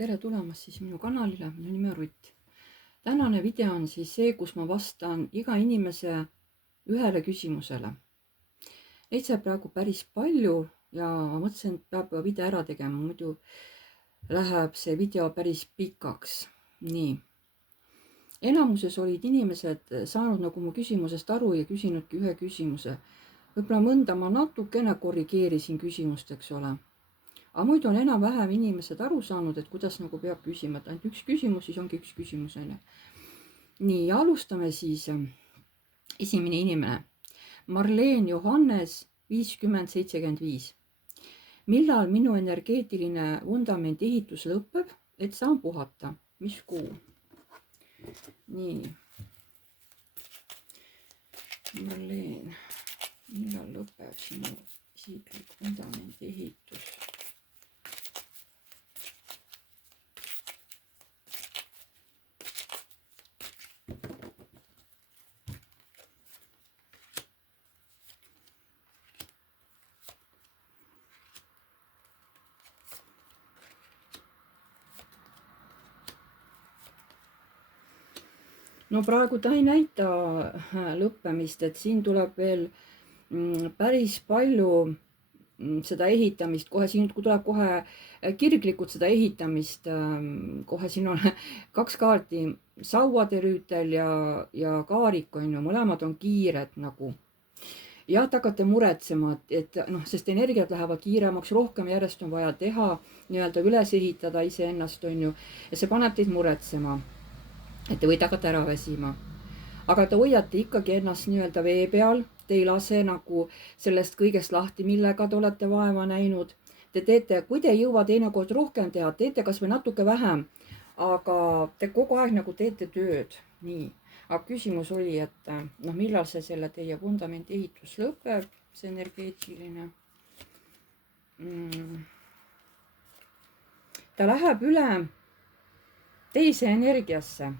tere tulemast siis minu kanalile, minu nimi on Rutt. Tänane video on siis see, kus ma vastan iga inimese ühele küsimusele. Neid saab praegu päris palju ja ma mõtlesin, et peab video ära tegema, muidu läheb see video päris pikaks. Nii. Enamuses olid inimesed saanud nagu mu küsimusest aru ja küsinudki ühe küsimuse. Võib-olla mõnda ma natukene korrigeerisin küsimust, eks ole. Aga muidu on enam-vähem inimesed aru saanud, et kuidas nagu peab küsima, et ainult üks küsimus, siis ongi üks küsimus. Nii, alustame siis. Esimene inimene. Marleen Johannes 5075. Millal minu energeetiline vundament ehitus lõpeb, et saan puhata? Mis kuu? Nii. Marleen, millal lõpeb sinu isiklik vundamendi ehitus? No praegu ta ei näita lõppemist, et siin tuleb veel päris palju seda ehitamist, kohe siin tuleb kohe kirglikult seda ehitamist, kohe siin on 2 kaarti, sauade rüütel ja kaarik on ju, mõlemad on kiired nagu. Jah, te hakkate muretsema, et sest energiat lähevad kiiremaks, rohkem järjest on vaja teha, nii-öelda üles ehitada iseennast on ju, ja see paneb teid muretsema. Et te võite hakata ära väsima. Aga te hoiate ikkagi ennast nii-öelda vee peal, te ei lase nagu sellest kõigest lahti, millega te olete vaeva näinud. Te teete, kui te ei jõua teinekord rohkem teha, teete kas või natuke vähem, aga te kogu aeg nagu teete tööd. Nii. Aga küsimus oli, et millal see selle teie vundamendi ehitus lõpeb, see energeetiline. Ta läheb üle teise energiasse.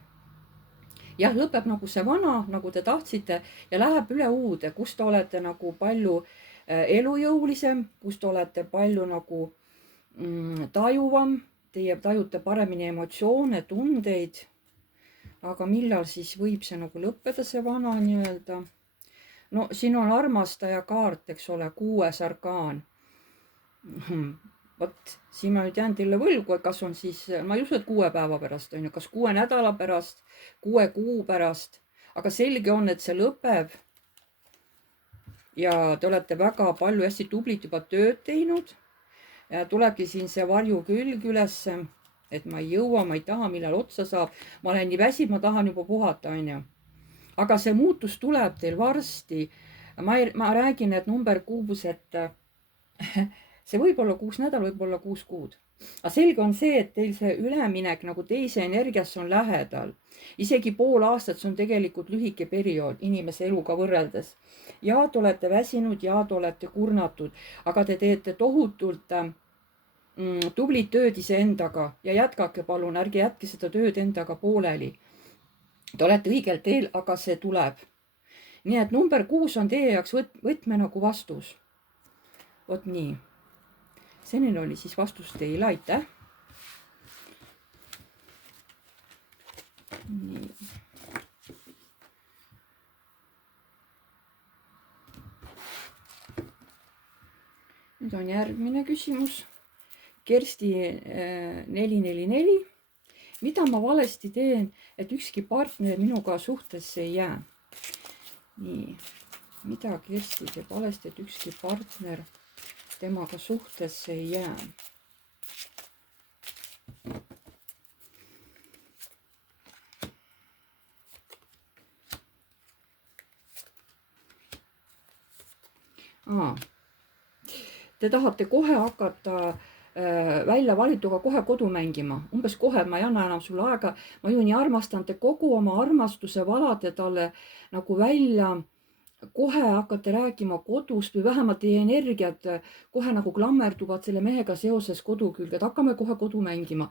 Jah, lõpeb nagu see vana, nagu te tahtsite, ja läheb üle uude, kus te olete nagu palju elujõulisem, kus te olete palju nagu tajuvam, teie tajute paremini emotsioone, tundeid. Aga millal siis võib see nagu lõppeda, see vana nii-öelda? No siin on armastaja kaart, eks ole, 6. arkaan. Vot, siin ma nüüd jään teile võlgu, et kas on siis, ma ei usu, et 6 päeva pärast on ju, kas 6 nädala pärast, 6 kuu pärast, aga selge on, et see lõpeb. Ja te olete väga palju hästi tublit juba tööd teinud. Ja tulebki siin see varju külg üles, et ma ei jõua, ma ei taha, millal otsa saab. Ma olen nii väsinud, ma tahan juba puhata, on ju. Aga see muutus tuleb teil varsti. Ma räägin, et number 6, et see võib olla 6 nädal, võib olla 6 kuud. Aga selge on see, et teil see üleminek nagu teise energiasse on lähedal. Isegi pool aastat, see on tegelikult lühike periood inimese eluga võrreldes. Ja te olete väsinud ja te olete kurnatud, aga te teete tohutult tublit tööd iseendaga ja jätkake palun, ärge jätke seda tööd endaga pooleli. Te olete õigel teel, aga see tuleb. Nii et number 6 on teie jaoks võtme nagu vastus. Vot nii. Selline oli siis vastus teile, aitäh. Nii. Nüüd on järgmine küsimus. Kersti 444. Mida ma valesti teen, et ükski partner minuga suhtesse ei jää? Nii. Mida Kersti teeb valesti, et ükski partner temaga suhtesse ei jää? Te tahate kohe hakata välja valituga kohe kodu mängima. Umbes kohe, ma ei anna enam sulle aega. Ma ju nii armastan, te kogu oma armastuse valate talle nagu välja. Kohe hakkate rääkima kodust või vähemalt teie energiat kohe nagu klammerduvad selle mehega seoses kodu külge, et hakkame kohe kodu mängima.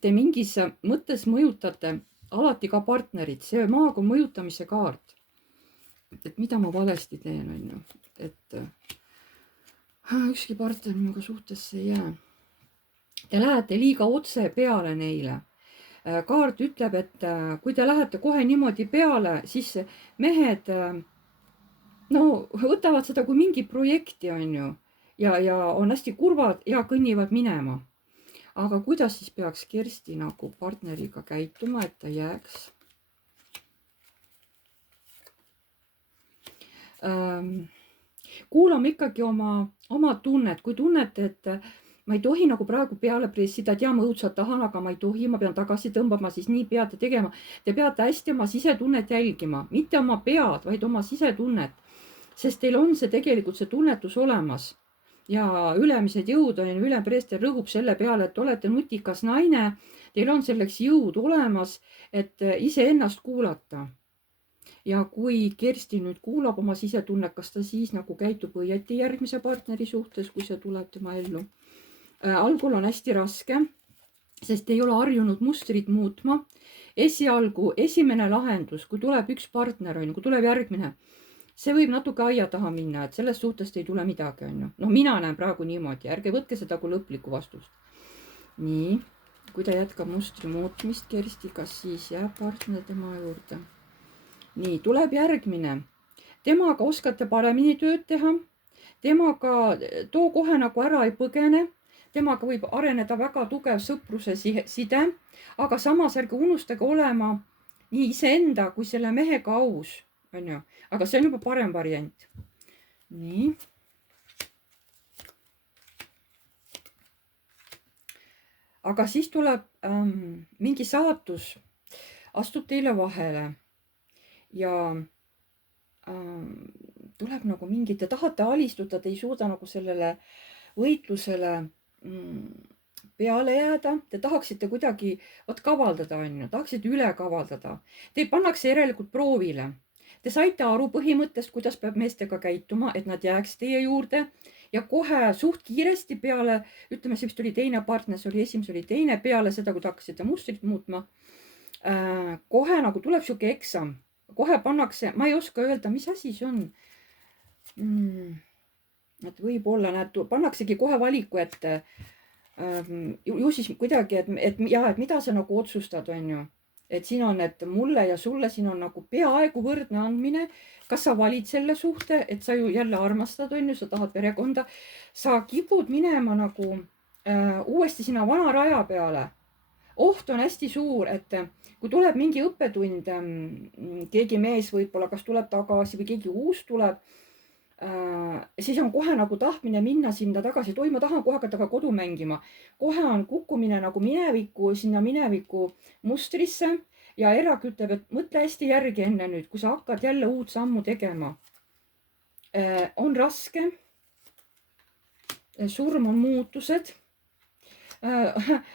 Te mingis mõttes mõjutate alati ka partnerit, see maag on mõjutamise kaart. Et mida ma valesti teen, on ju, et ükski partner minuga suhtesse ei jää. te lähete liiga otse peale neile. Kaart ütleb, et kui te lähete kohe niimoodi peale, siis mehed no võtavad seda kui mingi projekti, on ju, ja on hästi kurvad ja kõnnivad minema. Aga kuidas siis peaks Kersti nagu partneriga käituma, et ta jääks? Kuulame ikkagi oma tunnet, kui tunnete, et ma ei tohi nagu praegu peale pressida, et ma õudselt tahan, aga ma ei tohi, ma pean tagasi tõmbama, siis nii peate tegema. Te peate hästi oma sisetunnet jälgima, mitte oma pead, vaid oma sisetunnet. Sest teil on see tegelikult see tunnetus olemas ja ülemised jõud on, ülempreester rõhub selle peale, et olete nutikas naine. Teil on selleks jõud olemas, et iseennast kuulata. Ja kui Kersti nüüd kuulab oma sisetunnet, kas ta siis nagu käitub õieti järgmise partneri suhtes, kui see tuleb tema ellu. Algul on hästi raske, sest ei ole harjunud mustrit muutma. Esialgu esimene lahendus, kui tuleb üks partner, kui tuleb järgmine, see võib natuke aia taha minna, et sellest suhtest ei tule midagi, on ju. No mina näen praegu niimoodi, ärge võtke seda kui lõplikku vastust. Nii, kui ta jätkab mustri muutmist Kerstiga, siis jääb partner tema juurde. Nii, tuleb järgmine. Temaga oskate paremini tööd teha. Temaga too kohe nagu ära ei põgene. Temaga võib areneda väga tugev sõpruse side, aga samas ärge unustage olema nii iseenda kui selle mehega aus. On ju? Aga see on juba parem variant. Nii. Aga siis tuleb mingi saatus, astub teile vahele ja tuleb nagu mingi, te tahate alistuda, te ei suuda nagu sellele võitlusele peale jääda, te tahaksite kuidagi kavaldada, on ju, tahaksite üle kavaldada. Te pannakse järelikult proovile. Te saite aru põhimõttest, kuidas peab meestega käituma, et nad jääks teie juurde ja kohe suht kiiresti peale, ütleme, see vist oli teine partner, see oli esimese, oli teine peale seda, kui te hakkasite mustrit muutma. Kohe nagu tuleb sihuke eksam, kohe pannakse, ma ei oska öelda, mis asi see on. Et võib-olla näed, pannaksegi kohe valiku ette. Ju siis kuidagi, et mida sa nagu otsustad, on ju. Et siin on, et mulle ja sulle siin on nagu peaaegu võrdne andmine. Kas sa valid selle suhte, et sa ju jälle armastad, on ju, sa tahad perekonda. Sa kipud minema nagu uuesti sinna vana raja peale. Oht on hästi suur, et kui tuleb mingi õppetund, keegi mees võib-olla, kas tuleb tagasi või keegi uus tuleb, siis on kohe nagu tahtmine minna sinna tagasi, et oi, ma tahan kohe hakata ka kodu mängima. Kohe on kukkumine nagu mineviku, sinna mineviku mustrisse ja Erak ütleb, et mõtle hästi järgi enne nüüd, kui sa hakkad jälle uut sammu tegema. On raske. Surm on muutused.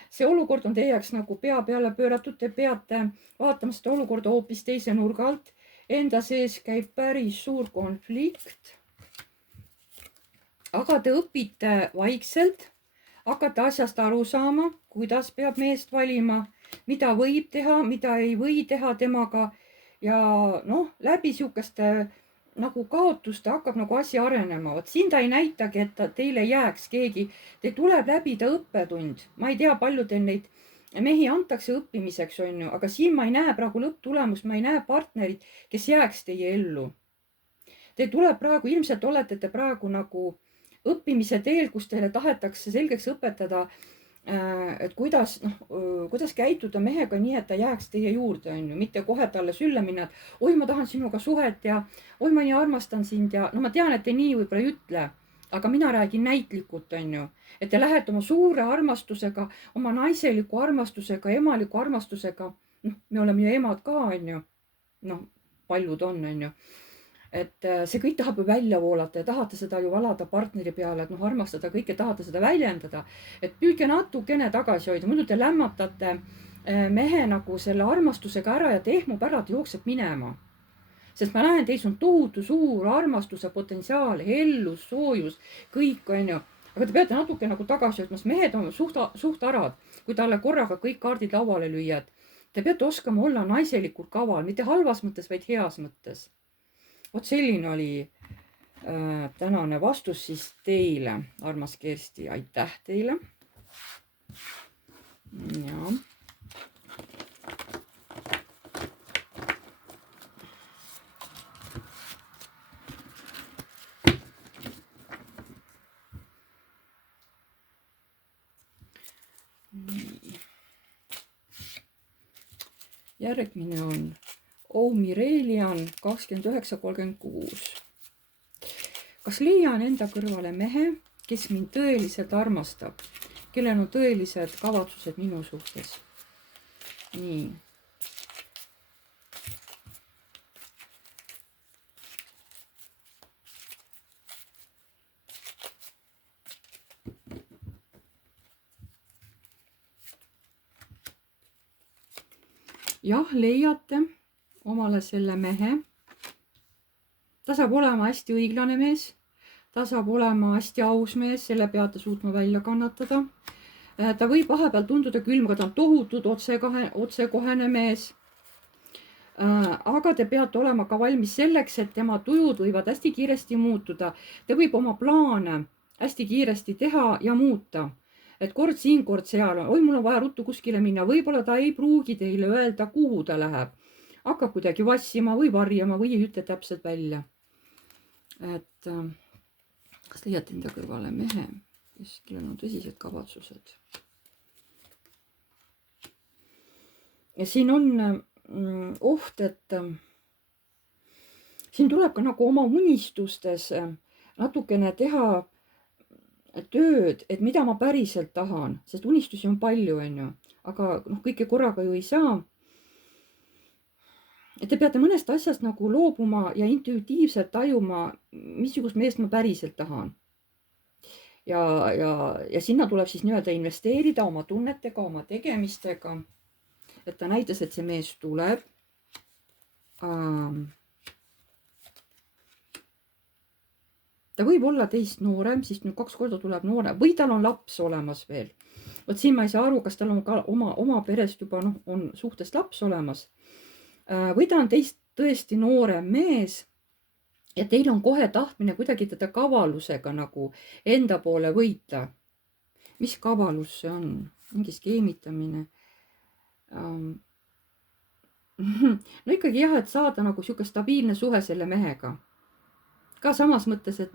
See olukord on teie jaoks nagu pea peale pööratud, te peate vaatama seda olukorda hoopis teise nurga alt. Enda sees käib päris suur konflikt. Aga te õpite vaikselt, hakkate asjast aru saama, kuidas peab meest valima, mida võib teha, mida ei või teha temaga. Ja noh, läbi sihukeste nagu kaotuste hakkab nagu asi arenema. Vot siin ta ei näitagi, et teile jääks keegi. Te tuleb läbida õppetund. Ma ei tea, palju teil neid mehi antakse õppimiseks, on ju, aga siin ma ei näe praegu lõpptulemust, ma ei näe partnerit, kes jääks teie ellu. Te tuleb praegu, ilmselt olete te praegu nagu õppimise teel, kus teile tahetakse selgeks õpetada, et kuidas käituda mehega nii, et ta jääks teie juurde, on ju, mitte kohe talle sülle minna, et oi, ma tahan sinuga suhet ja oi, ma nii armastan sind ja no ma tean, et te nii võib-olla ei ütle, aga mina räägin näitlikult, on ju, et te lähete oma suure armastusega, oma naiseliku armastusega, emaliku armastusega, me oleme ju emad ka, on ju, paljud on ju. Et see kõik tahab ju välja voolata ja tahate seda ju valada partneri peale, et armastada kõike, tahate seda väljendada. Et püüdke natukene tagasi hoida, muidu te lämmatate mehe nagu selle armastusega ära ja ta ehmub ära, ta jookseb minema. Sest ma näen, teis on tohutu suur armastuse potentsiaal, hellus, soojus, kõik on ju. Aga te peate natuke nagu tagasi hoidma, sest mehed on suht arad, kui talle korraga kõik kaardid lauale lüüa. Te peate oskama olla naiselikult kaval, mitte halvas mõttes, vaid heas mõttes. Vot selline oli tänane vastus siis teile, armas Kersti, aitäh teile. jah. Järgmine on Omirelian 2936. Kas leian enda kõrvale mehe, kes mind tõeliselt armastab, kellel on tõelised kavatsused minu suhtes? Nii. Jah, leiate omale selle mehe. Ta saab olema hästi õiglane mees. Ta saab olema hästi aus mees, selle peate suutma välja kannatada. Ta võib vahepeal tunduda külm, aga ta on tohutud otsekohene mees. Aga te peate olema ka valmis selleks, et tema tujud võivad hästi kiiresti muutuda. Ta võib oma plaane hästi kiiresti teha ja muuta. Et kord siin, kord seal, oi, mul on vaja ruttu kuskile minna. Võib-olla ta ei pruugi teile öelda, kuhu ta läheb. Hakkab kuidagi vassima või varjama või ei ütle täpselt välja. Et kas leiate enda kõrvale mehe, kellel on tõsised kavatsused? Ja siin on oht, et siin tuleb ka nagu oma unistustes natukene teha tööd, et mida ma päriselt tahan, sest unistusi on palju, on ju, aga kõike korraga ju ei saa. Et te peate mõnest asjast nagu loobuma ja intuitiivselt tajuma, missugust meest ma päriselt tahan. Ja sinna tuleb siis nii-öelda investeerida oma tunnetega, oma tegemistega. Et ta näitas, et see mees tuleb. Ta võib olla teist noorem, siis nüüd 2 korda tuleb noorem või tal on laps olemas veel. Vot siin ma ei saa aru, kas tal on ka oma perest juba on suhtest laps olemas. Või ta on teist tõesti noorem mees ja teil on kohe tahtmine kuidagi teda kavalusega nagu enda poole võita. Mis kavalus see on? Mingi skeemitamine. No ikkagi jah, et saada nagu siuke stabiilne suhe selle mehega. Ka samas mõttes, et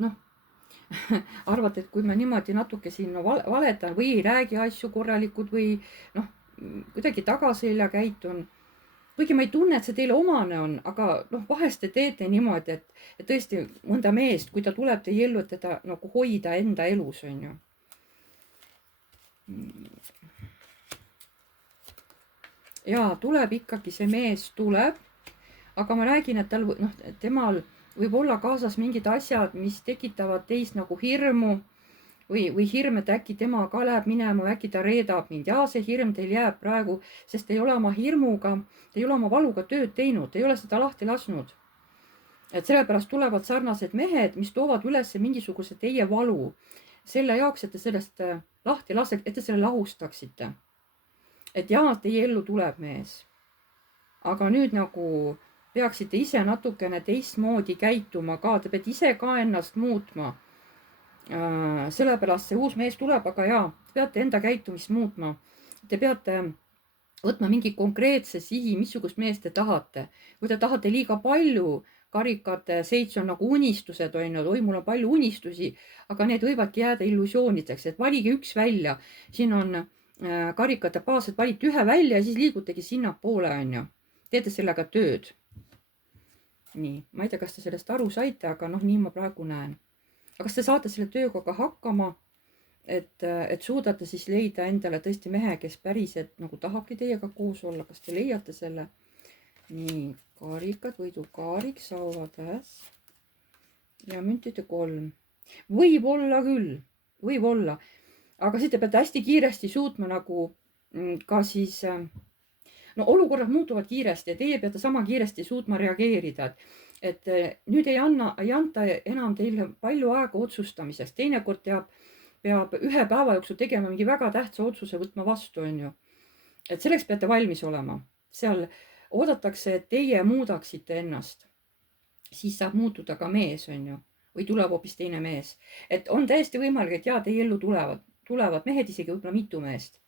arvad, et kui ma niimoodi natuke siin valetan või ei räägi asju korralikud või kuidagi tagaselja käitun. Kuigi ma ei tunne, et see teile omane on, aga vahest te teete niimoodi, et tõesti mõnda meest, kui ta tuleb teie ellu, et teda nagu hoida enda elus, on ju. Ja tuleb ikkagi, see mees tuleb, aga ma räägin, et temal võib olla kaasas mingid asjad, mis tekitavad teist nagu hirmu või hirm, et äkki tema ka läheb minema, äkki ta reedab mind. Ja see hirm teil jääb praegu, sest te ei ole oma hirmuga, te ei ole oma valuga tööd teinud, te ei ole seda lahti lasknud. Et sellepärast tulevad sarnased mehed, mis toovad üles mingisuguse teie valu selle jaoks, et te sellest lahti laseks, et te selle lahustaksite. Et jaa, teie ellu tuleb mees. Aga nüüd nagu peaksite ise natukene teistmoodi käituma ka, te peate ise ka ennast muutma. Sellepärast see uus mees tuleb, aga jaa, te peate enda käitumist muutma. Te peate võtma mingi konkreetse sihi, missugust meest te tahate. Kui te tahate liiga palju, karikate 7 on nagu unistused, on ju, oi, mul on palju unistusi, aga need võivadki jääda illusioonideks, et valige üks välja. Siin on karikate baas, et valite ühe välja ja siis liigutegi sinnapoole, on ju. Teete sellega tööd. Nii, ma ei tea, kas te sellest aru saite, aga nii ma praegu näen. Aga kas te saate selle tööga ka hakkama, et suudate siis leida endale tõesti mehe, kes päriselt nagu tahabki teiega koos olla? Kas te leiate selle? Nii, karikad, võidukaarik, sauvatäes ja müntide 3. Võib-olla küll, võib-olla. Aga siis te peate hästi kiiresti suutma nagu ka siis... olukorrad muutuvad kiiresti ja teie peate sama kiiresti suutma reageerida. Et nüüd ei anta enam teile palju aega otsustamiseks. Teinekord peab 1 päeva jooksul tegema mingi väga tähtsa otsuse võtma vastu, on ju. Et selleks peate valmis olema. Seal oodatakse, et teie muudaksite ennast. Siis saab muutuda ka mees, on ju. Või tuleb hoopis teine mees. Et on täiesti võimalik, et jaa, teie ellu tulevad mehed, isegi võib-olla mitu meest.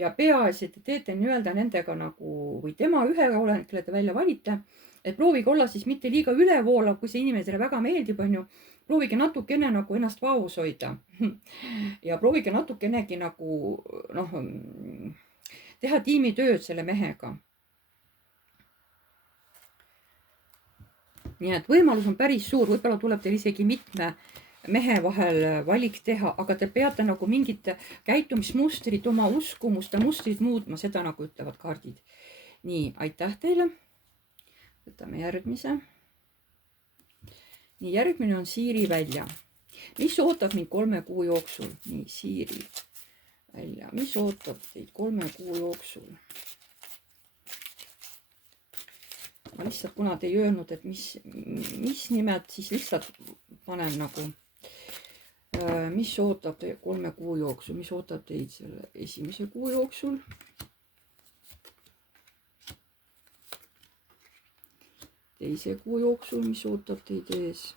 ja peaasi, et te teete nii-öelda nendega nagu või tema ühe olend, kelle te välja valite, et proovige olla siis mitte liiga ülevoolav, kui see inimesele väga meeldib, on ju. proovige natukene nagu ennast vaos hoida ja proovige natukenegi nagu noh, teha tiimitööd selle mehega. nii et võimalus on päris suur, võib-olla tuleb teil isegi mitme mehe vahel valik teha, aga te peate nagu mingit käitumismustrit, oma uskumuste mustrit muutma, seda nagu ütlevad kaardid. nii, aitäh teile. võtame järgmise. nii, järgmine on Siiri välja. mis ootab mind 3 kuu jooksul? nii, Siiri välja, mis ootab teid 3 kuu jooksul? ma lihtsalt, kuna te ei öelnud, et mis nimed, siis lihtsalt panen nagu, mis ootab teid 3 kuu jooksul, mis ootab teid selle esimese kuu jooksul. teise kuu jooksul, mis ootab teid ees.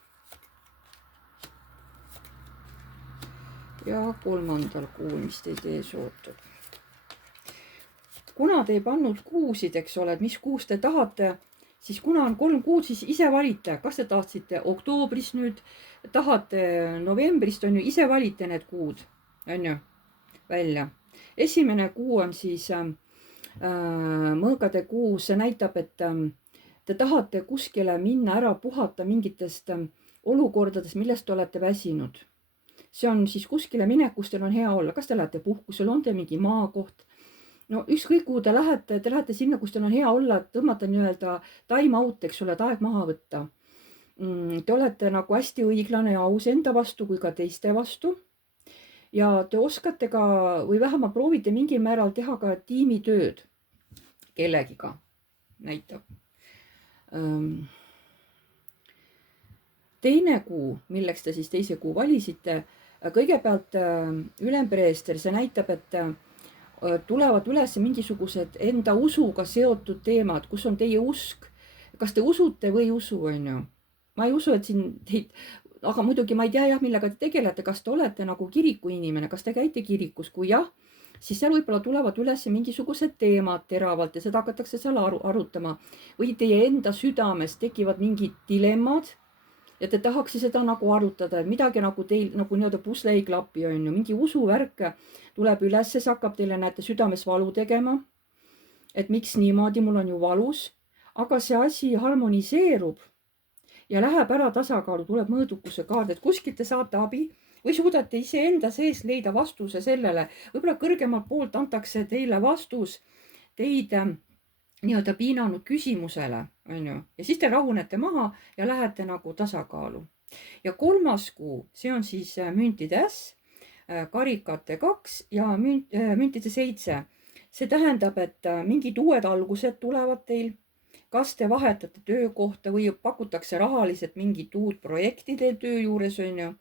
ja 3. kuul, mis teid ees ootab. kuna te ei pannud kuusid, eks ole, et mis kuus te tahate, siis kuna on 3 kuud, siis ise valite, kas te tahtsite oktoobris nüüd, tahate novembrist, on ju, ise valite need kuud, on ju, välja. esimene kuu on siis mõõgade kuu, see näitab, et te tahate kuskile minna ära puhata mingitest olukordadest, millest te olete väsinud. see on siis kuskile minek, kus teil on hea olla, kas te lähete puhkusel, on teil mingi maakoht. no ükskõik kuhu te lähete sinna, kus teil on hea olla, et tõmmata nii-öelda time out, eks ole, et aeg maha võtta. Te olete nagu hästi õiglane ja aus enda vastu kui ka teiste vastu. ja te oskate ka või vähemalt proovite mingil määral teha ka tiimitööd kellegiga, näitab. teine kuu, milleks te siis teise kuu valisite, kõigepealt ülempreester, see näitab, et tulevad üles mingisugused enda usuga seotud teemad, kus on teie usk. kas te usute või ei usu, on ju. ma ei usu, et siin teid, aga muidugi ma ei tea jah, millega te tegelete, kas te olete nagu kiriku inimene, kas te käite kirikus, kui jah, siis seal võib-olla tulevad üles mingisugused teemad teravalt ja seda hakatakse seal arutama. või teie enda südames tekivad mingid dilemmad ja te tahaks seda nagu arutada, et midagi nagu teil nagu nii-öelda pusle ei klapi, on ju, mingi usuvärk tuleb üles, see hakkab teile, näete, südames valu tegema. et miks niimoodi, mul on ju valus, aga see asi harmoniseerub ja läheb ära tasakaalu, tuleb mõõdukuse kaart, et kuskilt te saate abi või suudate iseenda sees leida vastuse sellele, võib-olla kõrgemalt poolt antakse teile vastus teid nii-öelda piinanud küsimusele, on ju, ja siis te rahunete maha ja lähete nagu tasakaalu. ja 3. kuu, see on siis müntide äss, karikate 2 ja müntide 7. see tähendab, et mingid uued algused tulevad teil. kas te vahetate töökohta või pakutakse rahaliselt mingit uut projekti teil töö juures, on ju.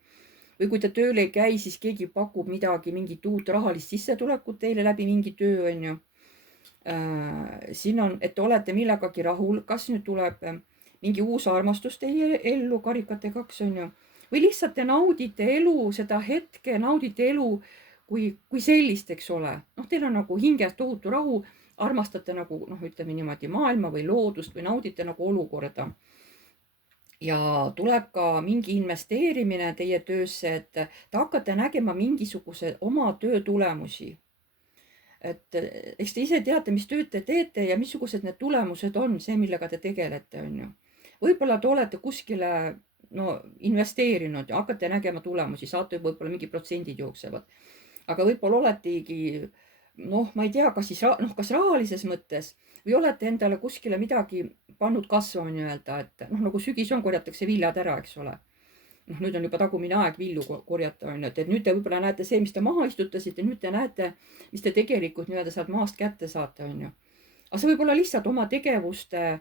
või kui te tööl ei käi, siis keegi pakub midagi, mingit uut rahalist sissetulekut teile läbi mingi töö, on ju. siin on, et te olete millegagi rahul, kas nüüd tuleb mingi uus armastus teie ellu, karikate 2, on ju. või lihtsalt te naudite elu, seda hetke, naudite elu kui sellist, eks ole. noh, teil on nagu hinges tohutu rahu, armastate nagu noh, ütleme niimoodi maailma või loodust või naudite nagu olukorda. ja tuleb ka mingi investeerimine teie töösse, et te hakkate nägema mingisuguse oma töö tulemusi. et eks te ise teate, mis tööd te teete ja missugused need tulemused on, see, millega te tegelete, on ju. võib-olla te olete kuskile investeerinud ja hakkate nägema tulemusi, saate võib-olla mingi protsendid jooksevad. aga võib-olla oletegi, ma ei tea, kas siis kas rahalises mõttes või olete endale kuskile midagi pannud kasvama nii-öelda, et nagu sügis on, korjatakse viljad ära, eks ole. nüüd on juba tagumine aeg vilju korjata, on ju, et nüüd te võib-olla näete see, mis te maha istutasite, nüüd te näete, mis te tegelikult nii-öelda sealt maast kätte saate, on ju. aga see võib olla lihtsalt oma tegevuste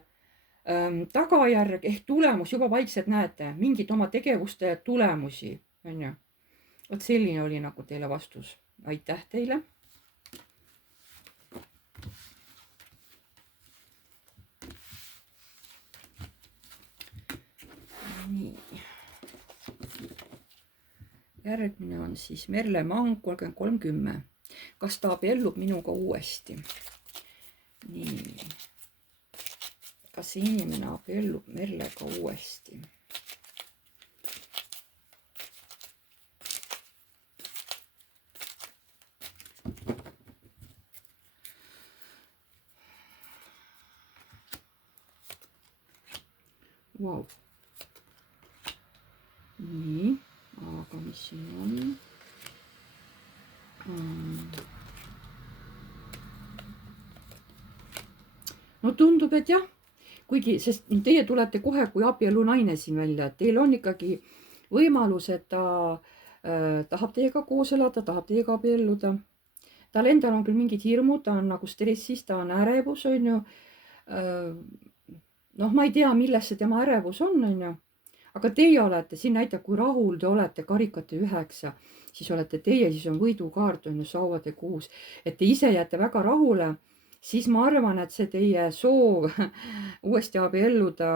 tagajärg ehk tulemus, juba vaikselt näete mingit oma tegevuste tulemusi, on ju. vot selline oli nagu teile vastus. aitäh teile. nii. järgmine on siis Merle Mang 3310. kas ta abiellub minuga uuesti. Nii. Kas see inimene abiellub Merlega uuesti? Wow. Nii, aga mis siin on? No tundub, et jah, kuigi, sest teie tulete kohe kui abielu naine siin välja, et teil on ikkagi võimalus, et ta tahab teiega koos elada, tahab teiega abielluda. Tal endal on küll mingid hirmud, ta on nagu stressis, ta on ärevus, on ju. Noh, ma ei tea, milles see tema ärevus on ju. Aga teie olete, siin näitab, kui rahul te olete, karikate 9, siis olete teie, siis on võidukaart, on ju, sauade 6. Et te ise jääte väga rahule, siis ma arvan, et see teie soov uuesti abielluda,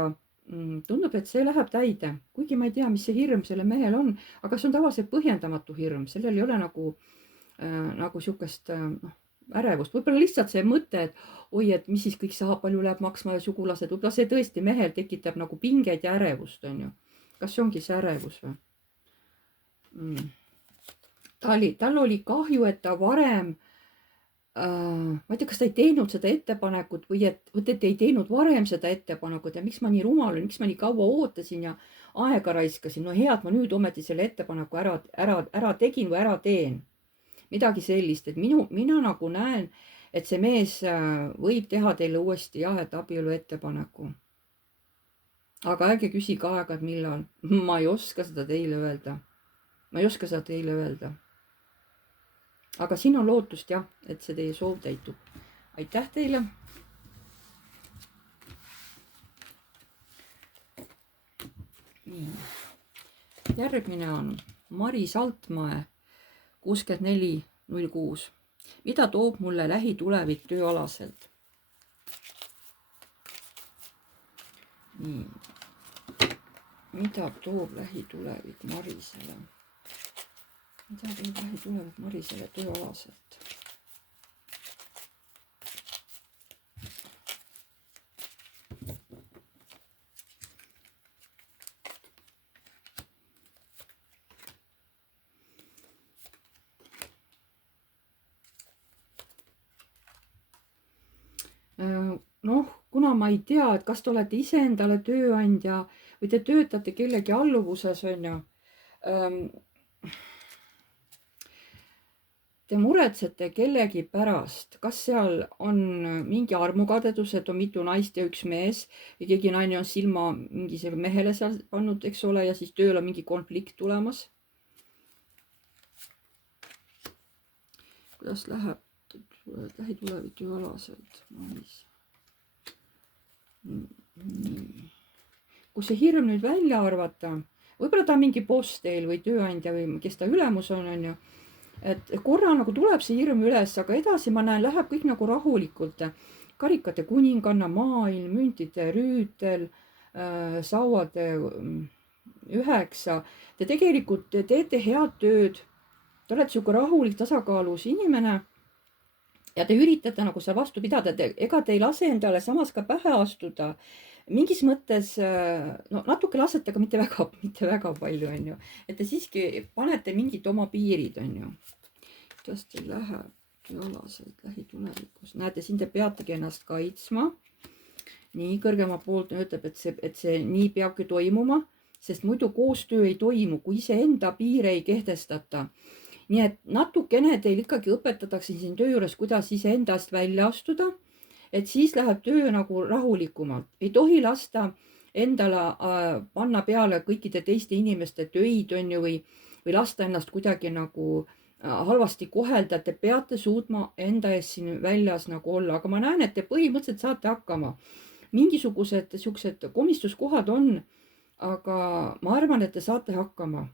tundub, et see läheb täide. Kuigi ma ei tea, mis see hirm selle mehel on, aga see on tavaliselt põhjendamatu hirm. Sellel ei ole nagu sihukest ärevust. Võib-olla lihtsalt see mõte, et oi, et mis siis kõik saab, palju läheb maksma ja sugulased. Võib-olla see tõesti mehel tekitab nagu pingeid ja ärevust, on ju. Kas see ongi see ärevus või? Tal oli kahju, et ta varem, ma ei tea, kas ta ei teinud seda ettepanekut või et ei teinud varem seda ettepanekut ja miks ma nii rumal olen, miks ma nii kaua ootasin ja aega raiskasin. No hea, et ma nüüd ometi selle ettepaneku ära tegin või ära teen. Midagi sellist, et mina nagu näen, et see mees võib teha teile uuesti et abielu ettepaneku. Aga ärge küsige aega, et millal. Ma ei oska seda teile öelda. Aga siin on lootust jah, et see teie soov täitub. Aitäh teile. Nii. Järgmine on Maris Altmäe 6406. Mida toob mulle lähitulevik tööalaselt? Nii. Mida toob lähitulevik Marisele? Mida toob lähitulevik Marisele tööalaselt? Noh, kuna ma ei tea, et kas te olete ise endale tööandja või te töötate kellegi alluvuses, on ju. Te muretsete kellegi pärast, kas seal on mingi armukadedus, et on mitu naist ja üks mees ja keegi naine on silma mingisugusele mehele seal pannud, eks ole, ja siis tööl on mingi konflikt tulemas. Kuidas läheb lähitulevik tööalaselt? Nii. Kui see hirm nüüd välja arvata, võib-olla ta on mingi boss teil või tööandja või kes ta ülemus on ju, et korra nagu tuleb see hirm üles, aga edasi ma näen, läheb kõik nagu rahulikult. Karikate kuninganna, maailm, müntide rüütel, sauade 9. Te tegelikult teete head tööd. Te olete siuke rahulik, tasakaalus inimene. Ja te üritate nagu seal vastu pidada, ega te ei lase endale samas ka pähe astuda. Mingis mõttes, no natuke lasete, aga mitte väga palju, on ju. Et te siiski panete mingid oma piirid, on ju. Kuidas teil läheb tööalaselt lähitulevikus? Näete, siin te peategi ennast kaitsma. Nii kõrgema poolt ütleb, et see nii peabki toimuma, sest muidu koostöö ei toimu, kui iseenda piire ei kehtestata. Nii et natukene teil ikkagi õpetatakse siin töö juures, kuidas iseendast välja astuda, et siis läheb töö nagu rahulikumalt. Ei tohi lasta endale panna peale kõikide teiste inimeste töid, on ju, või lasta ennast kuidagi nagu halvasti kohelda. Te peate suutma enda ees siin väljas nagu olla, aga ma näen, et te põhimõtteliselt saate hakkama. Mingisugused siuksed komistuskohad on, aga ma arvan, et te saate hakkama.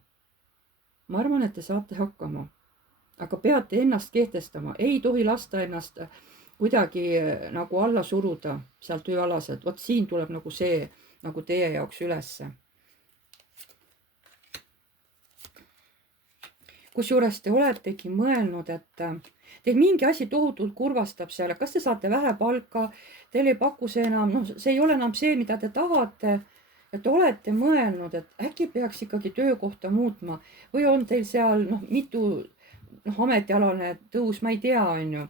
Aga peate ennast kehtestama. Ei tohi lasta ennast kuidagi nagu alla suruda seal tööalaselt. Vot siin tuleb nagu see nagu teie jaoks ülesse. kusjuures te oletegi mõelnud, et teil mingi asi tohutult kurvastab seal, kas te saate vähe palka, teil ei paku see enam, noh, see ei ole enam see, mida te tahate. Ja te olete mõelnud, et äkki peaks ikkagi töökohta muutma või on teil seal mitu ametialane tõus, ma ei tea, on ju.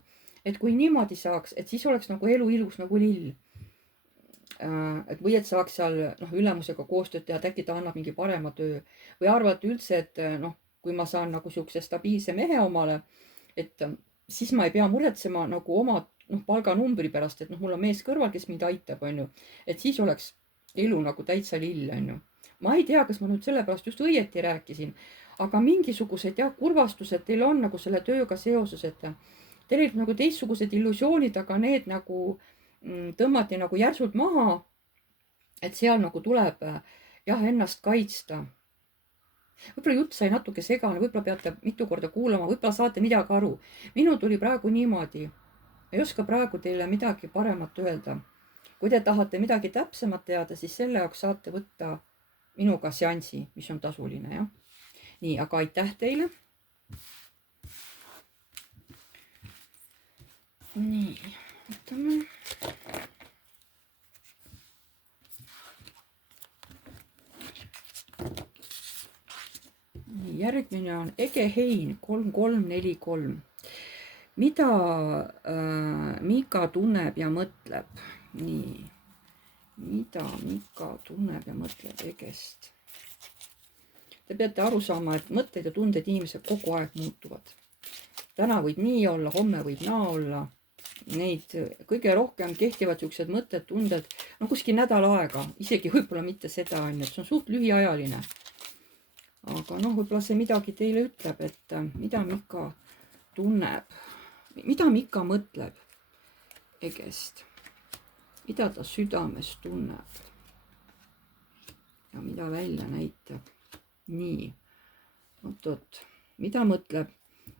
Et kui niimoodi saaks, et siis oleks nagu elu ilus nagu lill. Et või et saaks seal ülemusega koostööd teha, et äkki ta annab mingi parema töö või arvate üldse, et kui ma saan nagu siukse stabiilse mehe omale, et siis ma ei pea muretsema nagu oma palganumbri pärast, et mul on mees kõrval, kes mind aitab, on ju. Et siis oleks elu nagu täitsa lill, on ju. Ma ei tea, kas ma nüüd sellepärast just õieti rääkisin, aga mingisugused kurvastused teil on nagu selle tööga seoses, et teil olid nagu teistsugused illusioonid, aga need nagu tõmmati nagu järsult maha, et seal nagu tuleb ennast kaitsta. Võib-olla jutt sai natuke segane, võib-olla peate mitu korda kuulama, võib-olla saate midagi aru. Minu tuli praegu niimoodi. Ei oska praegu teile midagi paremat öelda. Kui te tahate midagi täpsemat teada, siis selle jaoks saate võtta minuga seansi, mis on tasuline, jah. Nii, aga aitäh teile. Nii, võtame. Järgmine on Ege Hein 3343. Mida Mika tunneb ja mõtleb? Nii, mida Mika tunneb ja mõtleb Egest? Te peate aru saama, et mõtted ja tunded inimesed kogu aeg muutuvad. Täna võib nii olla, homme võib naa olla. Neid kõige rohkem kehtivad siuksed mõtted, tunded, kuskil nädal aega, isegi võib-olla mitte seda, on, et see on suht lühiajaline. Aga võib-olla see midagi teile ütleb, et mida Mika tunneb, mida Mika mõtleb Egest, mida ta südames tunneb ja mida välja näitab. Nii, oot, mida mõtleb?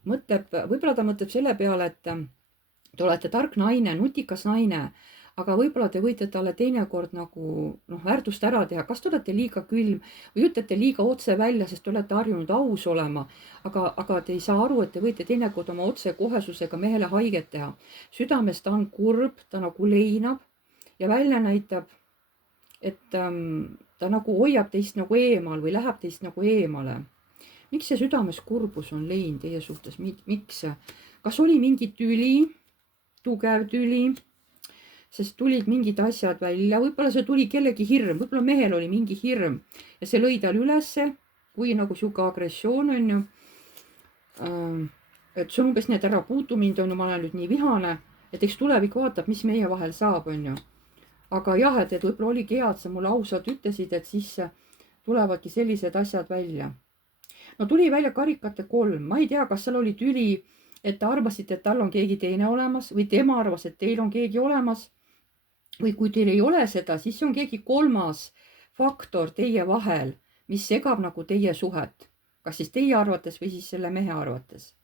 Võib-olla ta mõtleb selle peale, et te olete tark naine, nutikas naine, aga võib-olla te võite talle teinekord nagu väärtust ära teha. Kas te olete liiga külm või ütlete liiga otse välja, sest te olete harjunud aus olema, aga te ei saa aru, et te võite teinekord oma otsekohesusega mehele haiget teha. Südames ta on kurb, ta nagu leinab ja välja näitab, et ta nagu hoiab teist nagu eemal või läheb teist nagu eemale. Miks see südames kurbus on lein teie suhtes? Miks? Kas oli mingi tüli, tugev tüli, sest tulid mingid asjad välja, võib-olla see tuli kellegi hirm, võib-olla mehel oli mingi hirm ja see lõi tal ülesse, kui nagu sihuke agressioon, on ju. Et see on umbes nii, et ära puutu mind, on ju, ma olen nüüd nii vihane, et eks tulevik vaatab, mis meie vahel saab, on ju. Aga jah, et võib-olla oligi hea, et sa mulle ausalt ütlesid, et siis tulevadki sellised asjad välja. No tuli välja karikate 3, ma ei tea, kas seal oli tüli, et te arvasite, et tal on keegi teine olemas või tema arvas, et teil on keegi olemas. Või kui teil ei ole seda, siis on keegi kolmas faktor teie vahel, mis segab nagu teie suhet. Kas siis teie arvates või siis selle mehe arvates.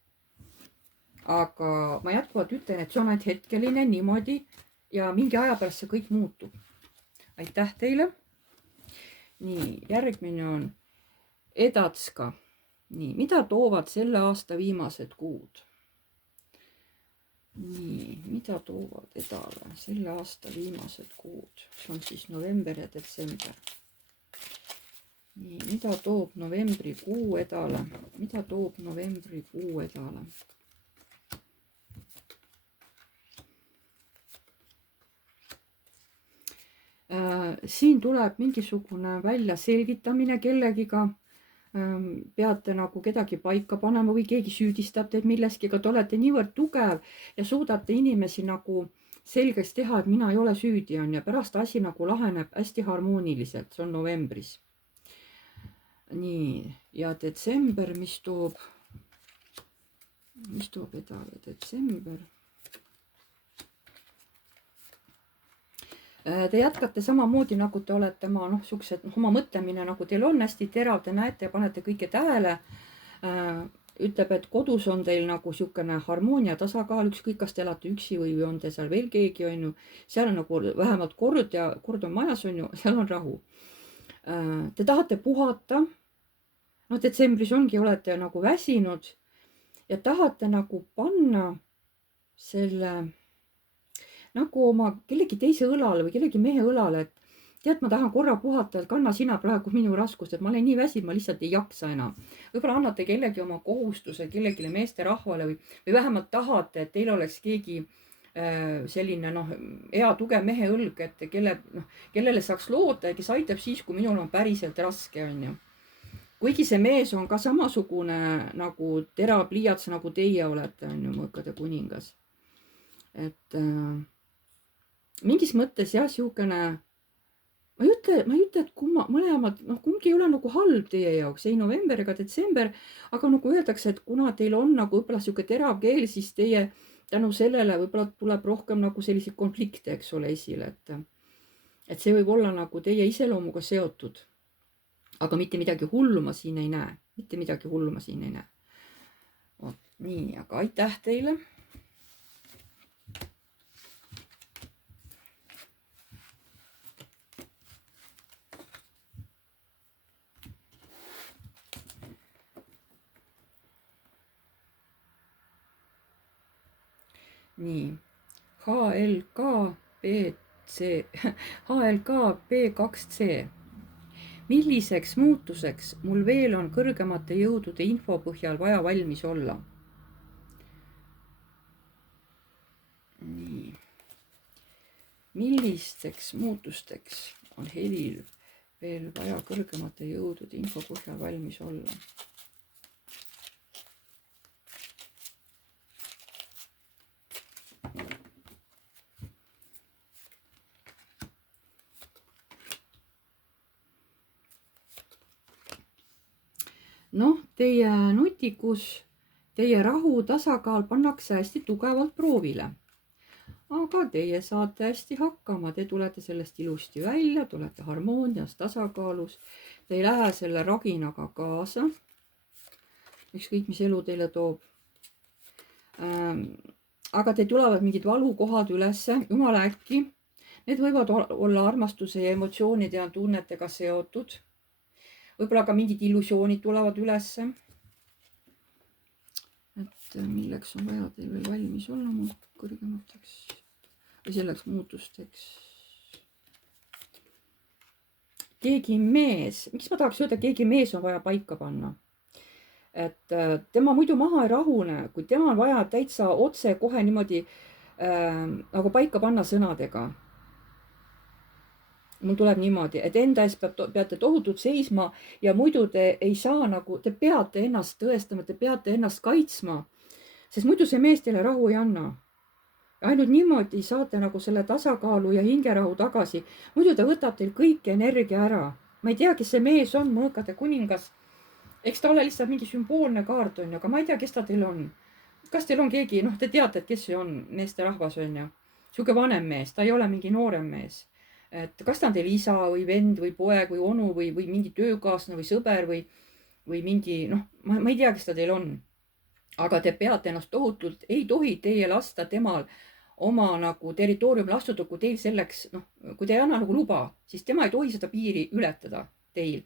Aga ma jätkuvalt ütlen, et see on ainult hetkeline niimoodi ja mingi aja pärast see kõik muutub. Aitäh teile. Nii, järgmine on Edatska. Nii, mida toovad selle aasta viimased kuud? Nii, mida toovad Edale selle aasta viimased kuud? See on siis november ja detsember. Nii, mida toob novembrikuu Edale? Mida toob novembrikuu Edale? Siin tuleb mingisugune väljaselgitamine kellegiga. Peate nagu kedagi paika panema või keegi süüdistab teid milleski, aga te olete niivõrd tugev ja suudate inimesi nagu selgeks teha, et mina ei ole süüdi, on ja pärast asi nagu laheneb hästi harmooniliselt. See on novembris. Nii, ja detsember, mis toob Edale detsember? Te jätkate samamoodi, nagu te olete oma mõtlemine, nagu teil on hästi terav, te näete ja panete kõike tähele. Ütleb, et kodus on teil nagu siukene harmoonia, tasakaal, ükskõik kas te elate üksi või on te seal veel keegi, on ju. Seal on nagu vähemalt kord on majas, on ju, seal on rahu. Te tahate puhata, no detsembris ongi, olete nagu väsinud ja tahate nagu panna selle nagu oma kellegi teise õlale või kellegi mehe õlale, et tead, ma tahan korra puhata, et kanna sina praegu minu raskust, et ma olen nii väsinud, ma lihtsalt ei jaksa enam. Võib-olla annate kellegi oma kohustuse kellelegi meesterahvale või vähemalt tahate, et teil oleks keegi selline noh, hea tugev mehe õlg, et kellele saaks loota ja kes aitab siis, kui minul on päriselt raske, on ju. Kuigi see mees on ka samasugune nagu terav pliiats, nagu teie olete, on ju, mõõkade kuningas. Et mingis mõttes jah, siukene, ma ei ütle, et mõlemad, noh, kumbki ei ole nagu halb teie jaoks, ei november ega detsember, aga nagu öeldakse, et kuna teil on nagu võib-olla siuke terav keel, siis teie tänu sellele võib-olla tuleb rohkem nagu selliseid konflikte, eks ole, esile, et see võib olla nagu teie iseloomuga seotud. Aga mitte midagi hullu ma siin ei näe, mitte midagi hullu ma siin ei näe. Vot nii, aga aitäh teile. Nii, HLK B2C. Milliseks muutuseks mul veel on kõrgemate jõudude info põhjal vaja valmis olla? Nii. Millisteks muutusteks on helil veel vaja kõrgemate jõudude info põhjal valmis olla? Noh, teie nutikus, teie rahu, tasakaal pannakse hästi tugevalt proovile. Aga teie saate hästi hakkama, te tulete sellest ilusti välja, te olete harmoonias, tasakaalus. Te ei lähe selle raginaga kaasa. Ükskõik, mis elu teile toob. Aga teil tulevad mingid valukohad ülesse, jumala äkki. Need võivad olla armastuse ja emotsioonide ja tunnetega seotud. Võib-olla ka mingid illusioonid tulevad ülesse. Et milleks on vaja teil veel valmis olla mul kõrgemateks või selleks muutusteks. Keegi mees, miks ma tahaks öelda, keegi mees on vaja paika panna. Et tema muidu maha ei rahune, kui tema on vaja täitsa otse kohe niimoodi nagu paika panna sõnadega. Mul tuleb niimoodi, et enda eest peate tohutult seisma ja muidu te ei saa nagu, te peate ennast tõestama, te peate ennast kaitsma, sest muidu see mees teile rahu ei anna. Ainult niimoodi saate nagu selle tasakaalu ja hingerahu tagasi. Muidu ta võtab teil kõik energia ära. Ma ei tea, kes see mees on, mõõkade kuningas. Eks ta ole lihtsalt mingi sümboolne kaart on ju, aga ma ei tea, kes ta teil on. Kas teil on keegi, noh, te teate, et kes see on, meeste rahvas on ju. Siuke vanem mees, ta ei ole mingi noorem mees. Et kas ta on teil isa või vend või poeg või onu või mingi töökaaslane või sõber või mingi, noh, ma ei tea, kes ta teil on. Aga te peate ennast tohutult, ei tohi teie lasta temal oma nagu territooriumil astuda, kui teil selleks, noh, kui te ei anna nagu luba, siis tema ei tohi seda piiri ületada teil.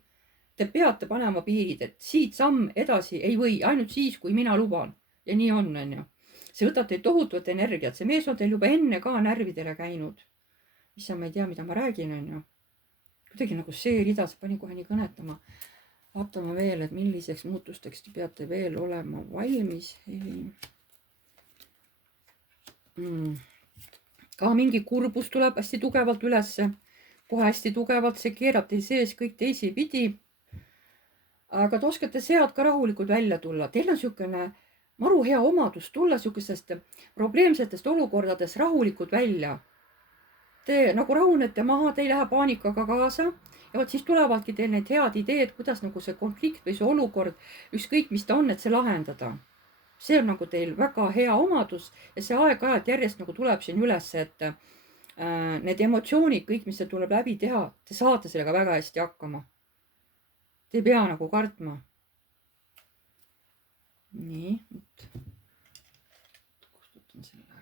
Te peate panema piirid, et siit samm edasi ei või, ainult siis, kui mina luban. Ja nii on ju. See võtab teil tohutut energiat, see mees on teil juba enne ka närvidele käinud. Issa, ma ei tea, mida ma räägin, on ju. Kuidagi nagu see rida, see pani kohe nii kõnetama. Vaatame veel, et milliseks muutusteks te peate veel olema valmis. Ka mingi kurbus tuleb hästi tugevalt ülesse. Kohe hästi tugevalt, see keerab teil sees kõik teisi pidi. Aga te oskate sealt ka rahulikult välja tulla. Teil on siukene maru hea omadus tulla siukestest probleemsetest olukordades rahulikult välja. Te nagu rahunete maha, te ei lähe paanikaga kaasa ja vot siis tulevadki teil need head ideed, kuidas nagu see konflikt või see olukord, ükskõik mis ta on, et see lahendada. See on nagu teil väga hea omadus ja see aeg-ajalt järjest nagu tuleb siin üles, et need emotsioonid, kõik, mis see tuleb läbi teha, te saate sellega väga hästi hakkama. Te ei pea nagu kartma. Nii, kustutan selle ära.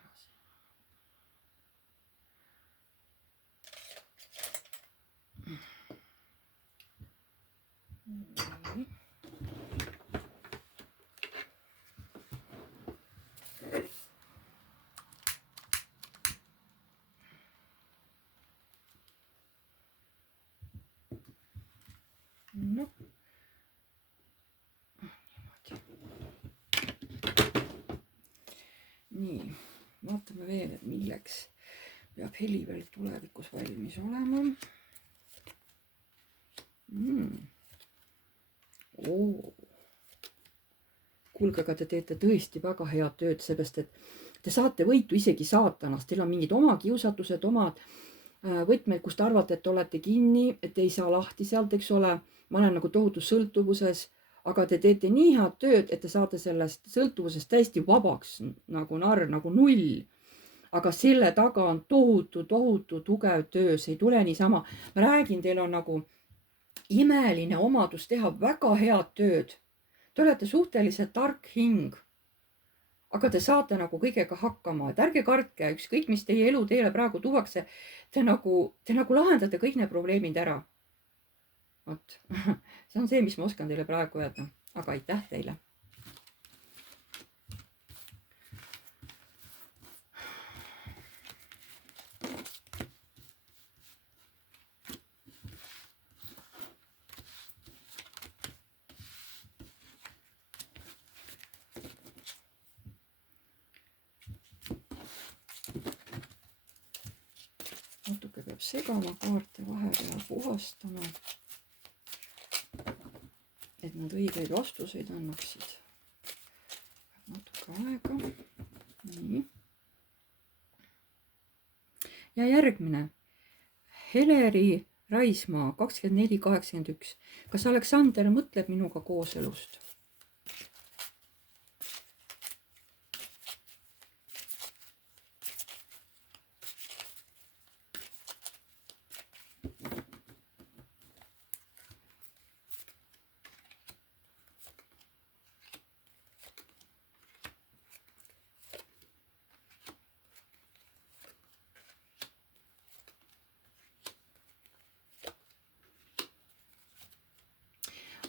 veel, et milleks peab heli veel tulevikus valmis olema. Kuulge, aga te teete tõesti väga head tööd, seepärast et te saate võitu isegi saatanast, teil on mingid oma kiusatused, omad võtmed, kus te arvate, et olete kinni, et ei saa lahti sealt, eks ole. Ma olen nagu tohutus sõltuvuses, aga te teete nii head tööd, et te saate sellest sõltuvusest täiesti vabaks nagu narr, nagu null. Aga selle taga on tohutu tugev töö, see ei tule niisama. Ma räägin, teil on nagu imeline omadus teha väga head tööd. Te olete suhteliselt tark hing, aga te saate nagu kõigega hakkama, et ärge kartke, ükskõik mis teie elu teile praegu tuuakse, te nagu lahendate kõik need probleemid ära. Vot, see on see, mis ma oskan teile praegu öelda, aga aitäh teile. Natuke peab segama kaarte vahepeal, puhastama, et nad õigeid vastuseid annaksid. Natuke aega. Nii. Ja järgmine. Heleri Raismaa 2481. Kas Aleksander mõtleb minuga kooselust?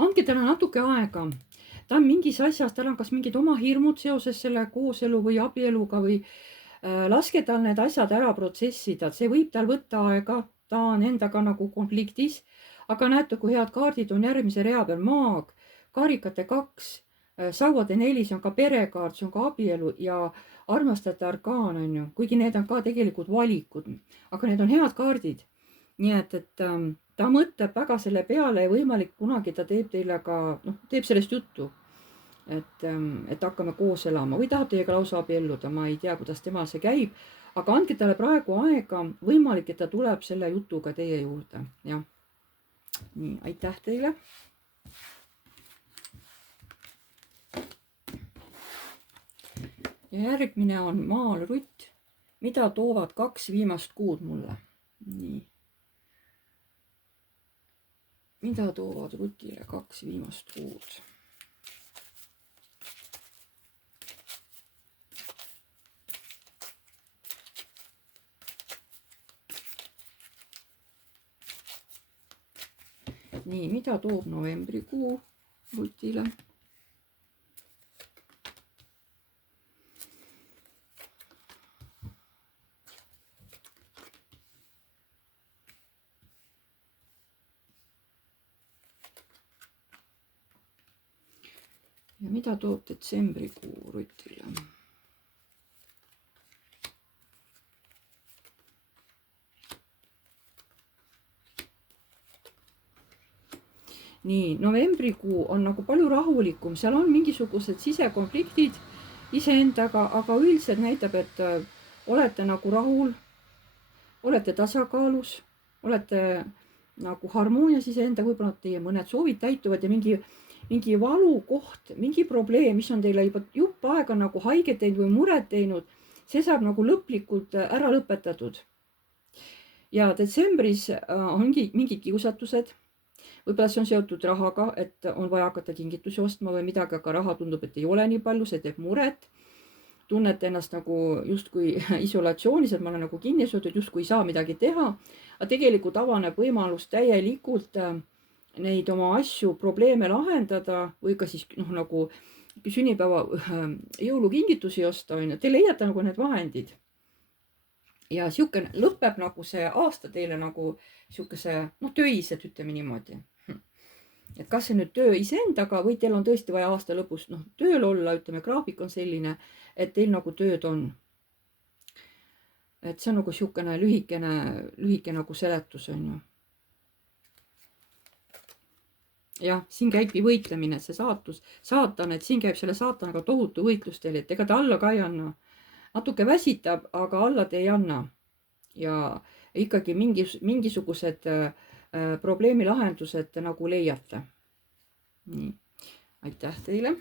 Andke talle natuke aega. Ta on mingis asjas, tal on kas mingid oma hirmud seoses selle kooselu või abieluga või laske tal need asjad ära protsessida. See võib tal võtta aega, ta on endaga nagu konfliktis, aga näete, kui head kaardid on järgmise rea peal. Maag, karikate 2, sauade 4, see on ka perekaart, see on ka abielu ja armastajate arkaan on ju, kuigi need on ka tegelikult valikud, aga need on head kaardid. Nii et ta mõtleb väga selle peale ja võimalik kunagi ta teeb teile ka, teeb sellest juttu, et hakkame koos elama või tahab teiega lausa abielluda. Ma ei tea, kuidas temal see käib, aga andke talle praegu aega, võimalik, et ta tuleb selle jutuga teie juurde. Jah. Nii, aitäh teile. Ja järgmine on Maal Rutt. Mida toovad 2 viimast kuud mulle? Nii. Mida toovad Rutile 2 viimast kuud? Nii, mida toob novembrikuu Rutile? Ja mida toob detsembrikuu Rutile? Nii, novembrikuu on nagu palju rahulikum, seal on mingisugused sisekonfliktid iseendaga, aga üldiselt näitab, et olete nagu rahul, olete tasakaalus, olete nagu harmoonias iseendaga, võib-olla teie mõned soovid täituvad ja mingi valukoht, mingi probleem, mis on teile juba jupp aega nagu haiget teinud või muret teinud, see saab nagu lõplikult ära lõpetatud. Ja detsembris ongi mingid kiusatused. Võib-olla see on seotud rahaga, et on vaja hakata kingitusi ostma või midagi, aga raha tundub, et ei ole nii palju, see teeb muret. Tunnete ennast nagu justkui isolatsioonis, et ma olen nagu kinni seotud, justkui ei saa midagi teha. Aga tegelikult avaneb võimalus täielikult neid oma asju, probleeme lahendada või ka siis nagu sünnipäeva jõulukingitusi osta. Te leiate nagu need vahendid. Ja siuke lõpeb nagu see aasta teile nagu siukese töised, ütleme niimoodi. Et kas see nüüd töö iseendaga või teil on tõesti vaja aasta lõpus tööl olla, ütleme graafik on selline, et teil nagu tööd on. et see on nagu niisugune lühike nagu seletus, on ju. jah, siin käibki võitlemine, see saatan, et siin käib selle saatanaga tohutu võitlus teil, et ega ta alla ka ei anna. Natuke väsitab, aga alla te ei anna. Ja ikkagi mingisugused probleemi lahendused te nagu leiate. Nii, aitäh teile.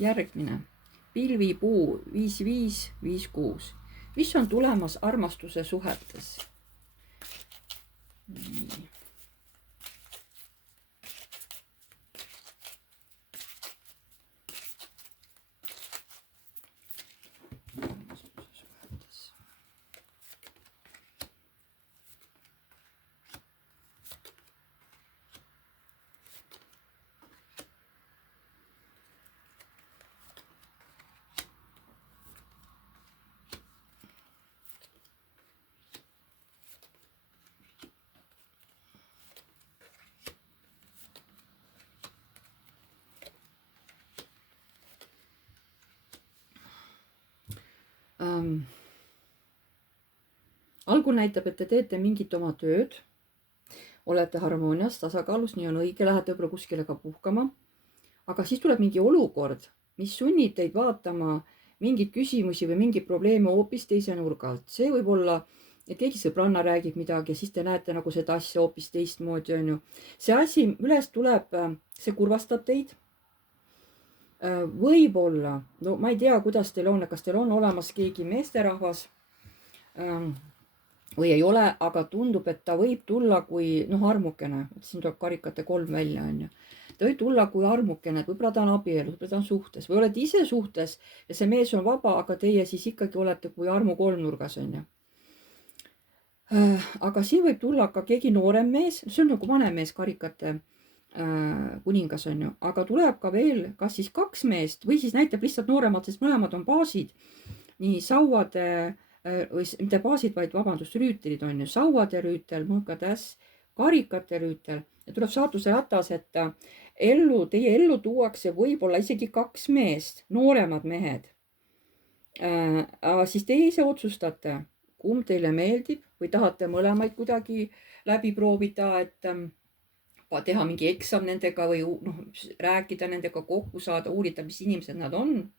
Järgmine. Pilvipuu 5556. Mis on tulemas armastuse suhetes? Nii. Algul näitab, et te teete mingit oma tööd, olete harmoonias, tasakaalus, nii on õige, lähete võib-olla kuskile ka puhkama. Aga siis tuleb mingi olukord, mis sunnib teid vaatama mingeid küsimusi või mingeid probleeme hoopis teise nurga alt. See võib olla, et keegi sõbranna räägib midagi ja siis te näete nagu seda asja hoopis teistmoodi, on ju. See asi üles tuleb, see kurvastab teid. Võib-olla, no ma ei tea, kuidas teil on, kas teil on olemas keegi meesterahvas või ei ole, aga tundub, et ta võib tulla kui armukene. Siin tuleb karikate 3 välja, on ju. Ta võib tulla kui armukene, et võib-olla ta on abielus, võib-olla ta on suhtes või olete ise suhtes ja see mees on vaba, aga teie siis ikkagi olete kui armu kolmnurgas, on ju. Aga siin võib tulla ka keegi noorem mees, see on nagu vanem mees, karikate kuningas, on ju, aga tuleb ka veel kas siis 2 meest või siis näitab lihtsalt nooremad, sest mõlemad on baasid. Nii sauade, või mitte baasid, vaid vabandust, rüütelid on ju, sauade rüütel, mõõkatäss, karikate rüütel ja tuleb saatuse ratas, et teie ellu tuuakse võib-olla isegi 2 meest, nooremad mehed. Siis teie ise otsustate, kumb teile meeldib või tahate mõlemaid kuidagi läbi proovida, et teha mingi eksam nendega või rääkida nendega, kokku saada, uurida, mis inimesed nad on.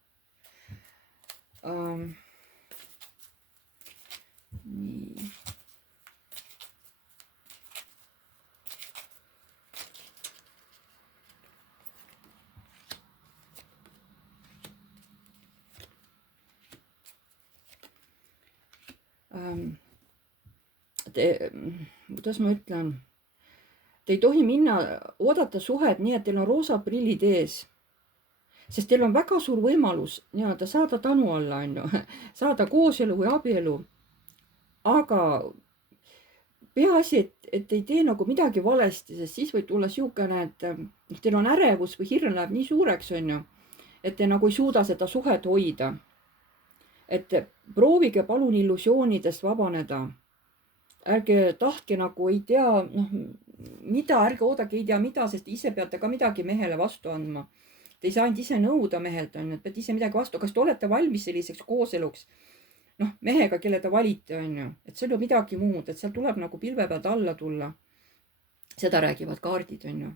Nii. Kuidas ma ütlen? Te ei tohi oodata suhet nii, et teil on roosa prillid ees. Sest teil on väga suur võimalus saada tanu alla, on ju, saada kooselu või abielu. Aga peaasi, et ei tee nagu midagi valesti, sest siis võib tulla siukene, et teil on ärevus või hirm läheb nii suureks, on ju, et te nagu ei suuda seda suhet hoida. Et proovige palun illusioonidest vabaneda. Ärge tahtke nagu ei tea, mida, ärge oodake ei tea mida, sest ise peate ka midagi mehele vastu andma. Te ei saa ainult ise nõuda mehelt, on ju, et peate ise midagi vastu. Kas te olete valmis selliseks kooseluks? Mehega, kelle te valite, on ju, et see on ju midagi muud, et seal tuleb nagu pilve pealt alla tulla. Seda räägivad kaardid, on ju.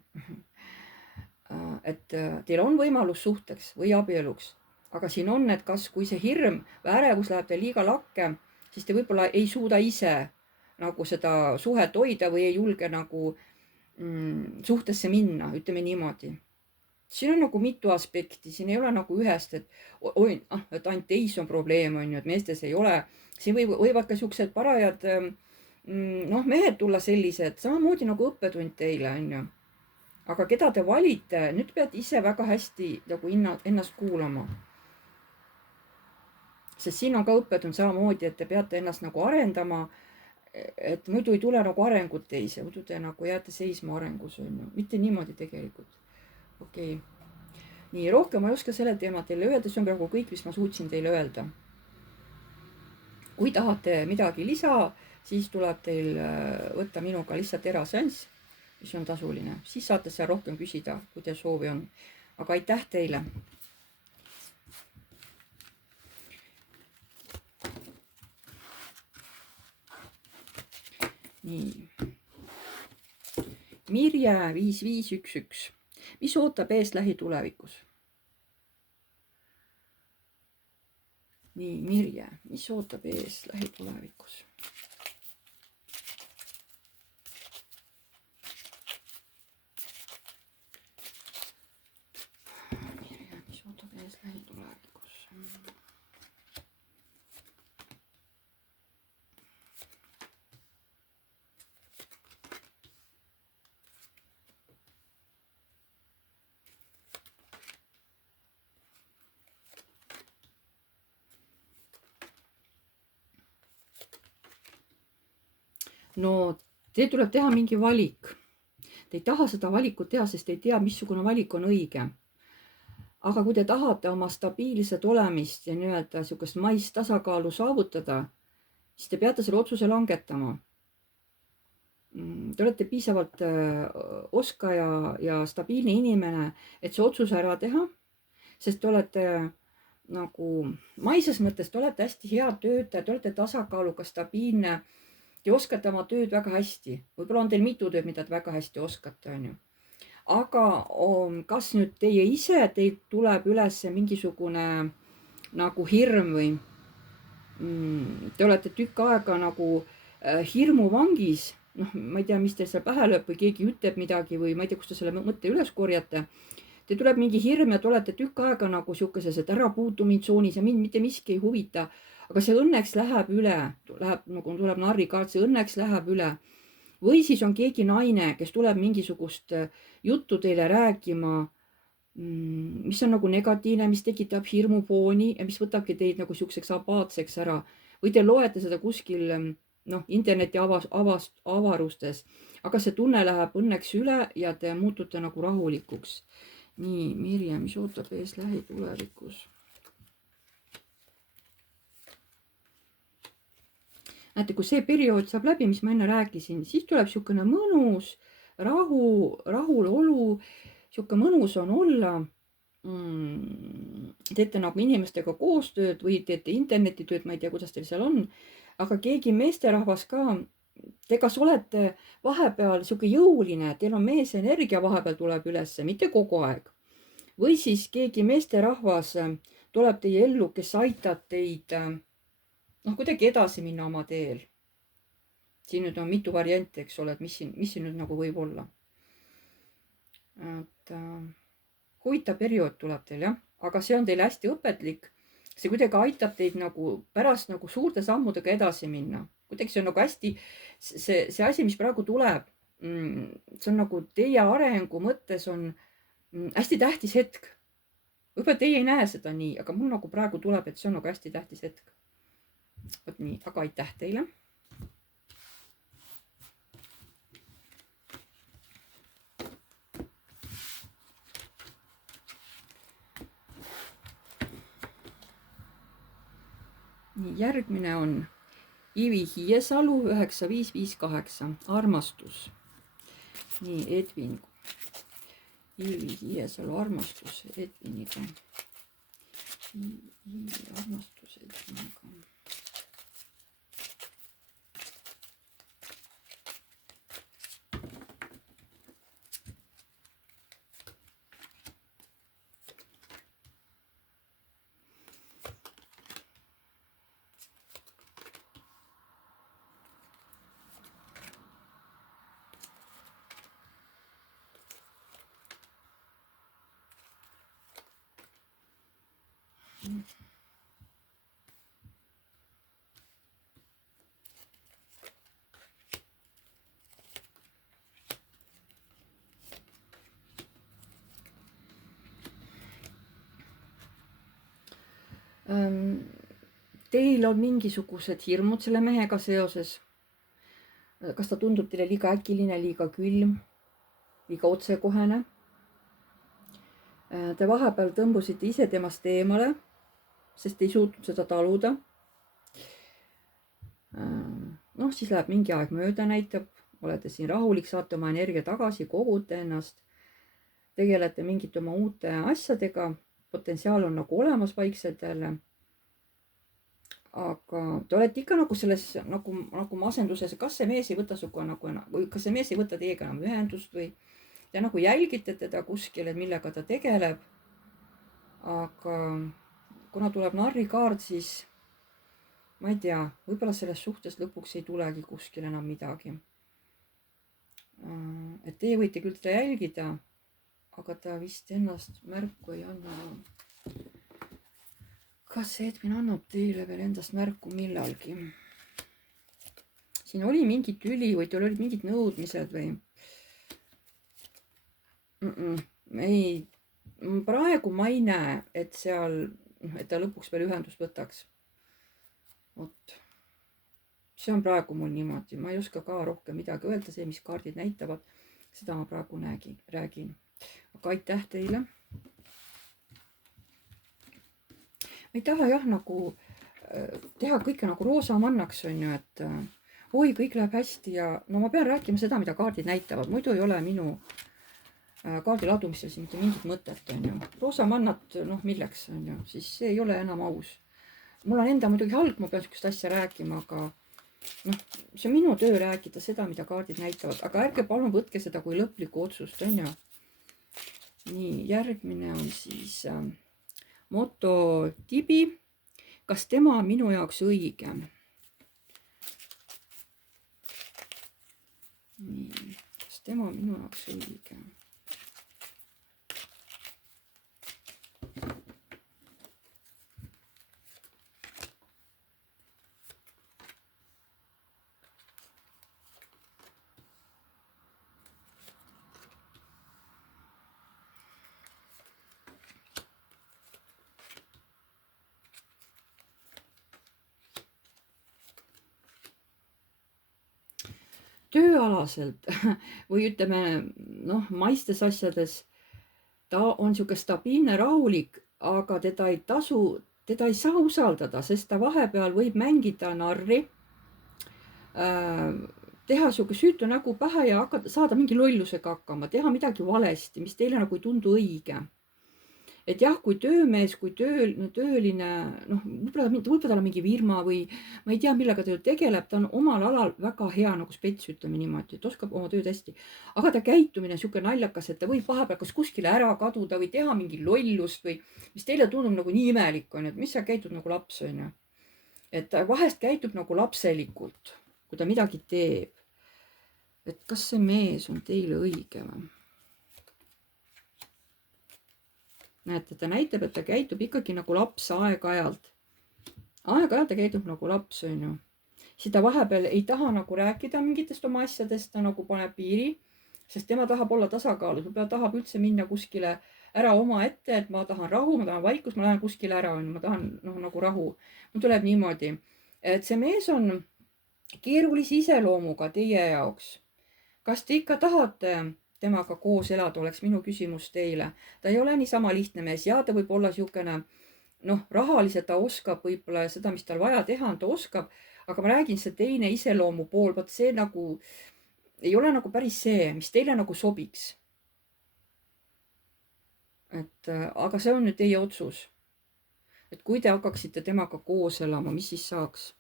Et teil on võimalus suhteks või abieluks, aga siin on, et kui see hirm või ärevus läheb teil liiga lakke, siis te võib-olla ei suuda ise nagu seda suhet hoida või ei julge nagu suhtesse minna, ütleme niimoodi. Siin on nagu mitu aspekti, siin ei ole nagu ühest, et ainult teis on probleem, on ju, et meestes ei ole. Siin võivad ka siuksed parajad mehed tulla sellised, samamoodi nagu õppetund teile, on ju. Aga keda te valite, nüüd peate ise väga hästi nagu ennast kuulama. Sest siin on ka õppetund samamoodi, et te peate ennast nagu arendama, et muidu ei tule nagu arengut teise, muidu te nagu jääte seisma arengus, on ju. Mitte niimoodi tegelikult. Okei. Nii, rohkem ma ei oska selle teema teile öelda, see on praegu kõik, mis ma suutsin teile öelda. Kui tahate midagi lisa, siis tuleb teil võtta minuga lihtsalt eraseanss, mis on tasuline, siis saate seal rohkem küsida, kui teil soovi on. aga aitäh teile. nii. Mirje 5511. mis ootab ees lähitulevikus? nii, Mirje, mis ootab ees lähitulevikus? Mirje, mis ootab ees lähitulevikus? no teil tuleb teha mingi valik. Te ei taha seda valikut teha, sest ei tea, missugune valik on õige. aga kui te tahate oma stabiilset olemist ja nii-öelda niisugust maist tasakaalu saavutada, siis te peate selle otsuse langetama. Te olete piisavalt oskaja ja stabiilne inimene, et see otsus ära teha, sest te olete nagu maises mõttes, te olete hästi hea töötaja, te olete tasakaalukas, stabiilne. Te oskate oma tööd väga hästi. Võib-olla on teil mitu tööd, mida te väga hästi oskate, on ju. Aga kas nüüd teie ise, teilt tuleb üles mingisugune nagu hirm või te olete tükk aega nagu hirmuvangis, noh, ma ei tea, mis teil seal pähe lööb või keegi ütleb midagi või ma ei tea, kust te selle mõtte üles korjate. Te tuleb mingi hirm ja te olete tükk aega nagu sihukeses, et ära puutu mind tsoonis ja mind mitte miski ei huvita. Aga see õnneks läheb üle, nagu tuleb narrikaart, see õnneks läheb üle. Või siis on keegi naine, kes tuleb mingisugust juttu teile rääkima, mis on nagu negatiivne, mis tekitab hirmufooni ja mis võtabki teid nagu siukseks apaatseks ära. Või te loete seda kuskil interneti avarustes, aga see tunne läheb õnneks üle ja te muutute nagu rahulikuks. nii, Mirje, mis ootab ees lähitulevikus? näete, kui see periood saab läbi, mis ma enne rääkisin, siis tuleb niisugune mõnus rahulolu, niisugune mõnus on olla. Teete nagu inimestega koostööd või teete internetitööd, ma ei tea, kuidas teil seal on, aga keegi meesterahvas ka, te kas olete vahepeal niisugune jõuline, teil on meesenergia vahepeal tuleb üles, mitte kogu aeg. Või siis keegi meesterahvas tuleb teie ellu, kes aitab teid kuidagi edasi minna oma teel. Siin nüüd on mitu varianti, eks ole, et mis siin nüüd nagu võib olla. Et huvitav periood tuleb teil, jah, aga see on teil hästi õpetlik. See kuidagi aitab teid nagu pärast nagu suurte sammudega edasi minna. Kuidagi see on nagu hästi, see asi, mis praegu tuleb, see on nagu teie arengu mõttes on hästi tähtis hetk. Võib-olla teie ei näe seda nii, aga mul nagu praegu tuleb, et see on nagu hästi tähtis hetk. Vot nii, aga aitäh teile. Nii, järgmine on Ivi Hiiesalu 9558, armastus. Nii, Edvin. Ivi Hiiesalu, armastus Edviniga. Armastus Edviniga. Teil on mingisugused hirmud selle mehega seoses. Kas ta tundub teile liiga äkiline, liiga külm, liiga otsekohene? Te vahepeal tõmbusite ise temast eemale, sest ei suutnud seda taluda. noh, siis läheb mingi aeg mööda, näitab, olete siin rahulik, saate oma energia tagasi, kogute ennast, tegelete mingite oma uute asjadega, potentsiaal on nagu olemas vaikselt jälle. aga te olete ikka nagu selles nagu masenduses, kas see mees ei võta sinuga nagu enam või kas see mees ei võta teiega enam ühendust või te nagu jälgite teda kuskil, et millega ta tegeleb. aga kuna tuleb narrikaart, siis ma ei tea, võib-olla selles suhtes lõpuks ei tulegi kuskil enam midagi. Et teie võite küll teda jälgida, aga ta vist ennast märku ei anna. Kas Edvin annab teile veel endast märku millalgi? Siin oli mingi tüli või teil olid mingid nõudmised või? Ei, praegu ma ei näe, et ta lõpuks veel ühendust võtaks. Vot. See on praegu mul niimoodi, ma ei oska ka rohkem midagi öelda, see, mis kaardid näitavad, seda ma praegu räägin. Aga aitäh teile. Ma ei taha jah nagu teha kõike nagu roosamannaks, on ju, et oi, kõik läheb hästi ja no ma pean rääkima seda, mida kaardid näitavad, muidu ei ole minu kaardi ladumisel siin mitte mingit mõtet, on ju. Roosamannat, noh milleks, on ju, siis see ei ole enam aus. Mul on enda muidugi halb, ma pean sihukest asja rääkima, aga noh, see on minu töö rääkida seda, mida kaardid näitavad, aga ärge palun võtke seda kui lõplikku otsust, on ju. Nii, järgmine on siis Moto Tibi. Kas tema on minu jaoks õige? Nii, kas tema on minu jaoks õige? Tööalaselt või ütleme, noh, maistes asjades ta on niisugune stabiilne, rahulik, aga teda ei saa usaldada, sest ta vahepeal võib mängida narri, teha niisugune süütu nägu pähe ja saada mingi lollusega hakkama, teha midagi valesti, mis teile nagu ei tundu õige. Et jah, kui töömees, kui tööline, noh, võib-olla tal on mingi firma või ma ei tea, millega ta tegeleb, ta on omal alal väga hea nagu spets, ütleme niimoodi, et oskab oma tööd hästi. Aga ta käitumine on niisugune naljakas, et ta võib vahepeal kas kuskile ära kaduda või teha mingi lollust või mis teile tundub nagu nii imelik on, et mis sa käitud nagu laps, on ju. Et ta vahest käitub nagu lapselikult, kui ta midagi teeb. Et kas see mees on teile õige või? Näete, ta näitab, et ta käitub ikkagi nagu laps aeg-ajalt. Aeg-ajalt ta käitub nagu laps, on ju. Siis ta vahepeal ei taha nagu rääkida mingitest oma asjadest, ta nagu paneb piiri, sest tema tahab olla tasakaalus, võib-olla tahab üldse minna kuskile ära oma ette, et ma tahan rahu, ma tahan vaikust, ma lähen kuskile ära, on ju, ma tahan nagu rahu. Mul tuleb niimoodi, et see mees on keerulise iseloomuga teie jaoks. Kas te ikka tahate temaga koos elada, oleks minu küsimus teile. Ta ei ole niisama lihtne mees ja ta võib olla niisugune, noh, rahaliselt ta oskab võib-olla seda, mis tal vaja teha on, ta oskab, aga ma räägin, see teine iseloomu pool, vot see nagu ei ole nagu päris see, mis teile nagu sobiks. Et, aga see on nüüd teie otsus. Et kui te hakkaksite temaga koos elama, mis siis saaks?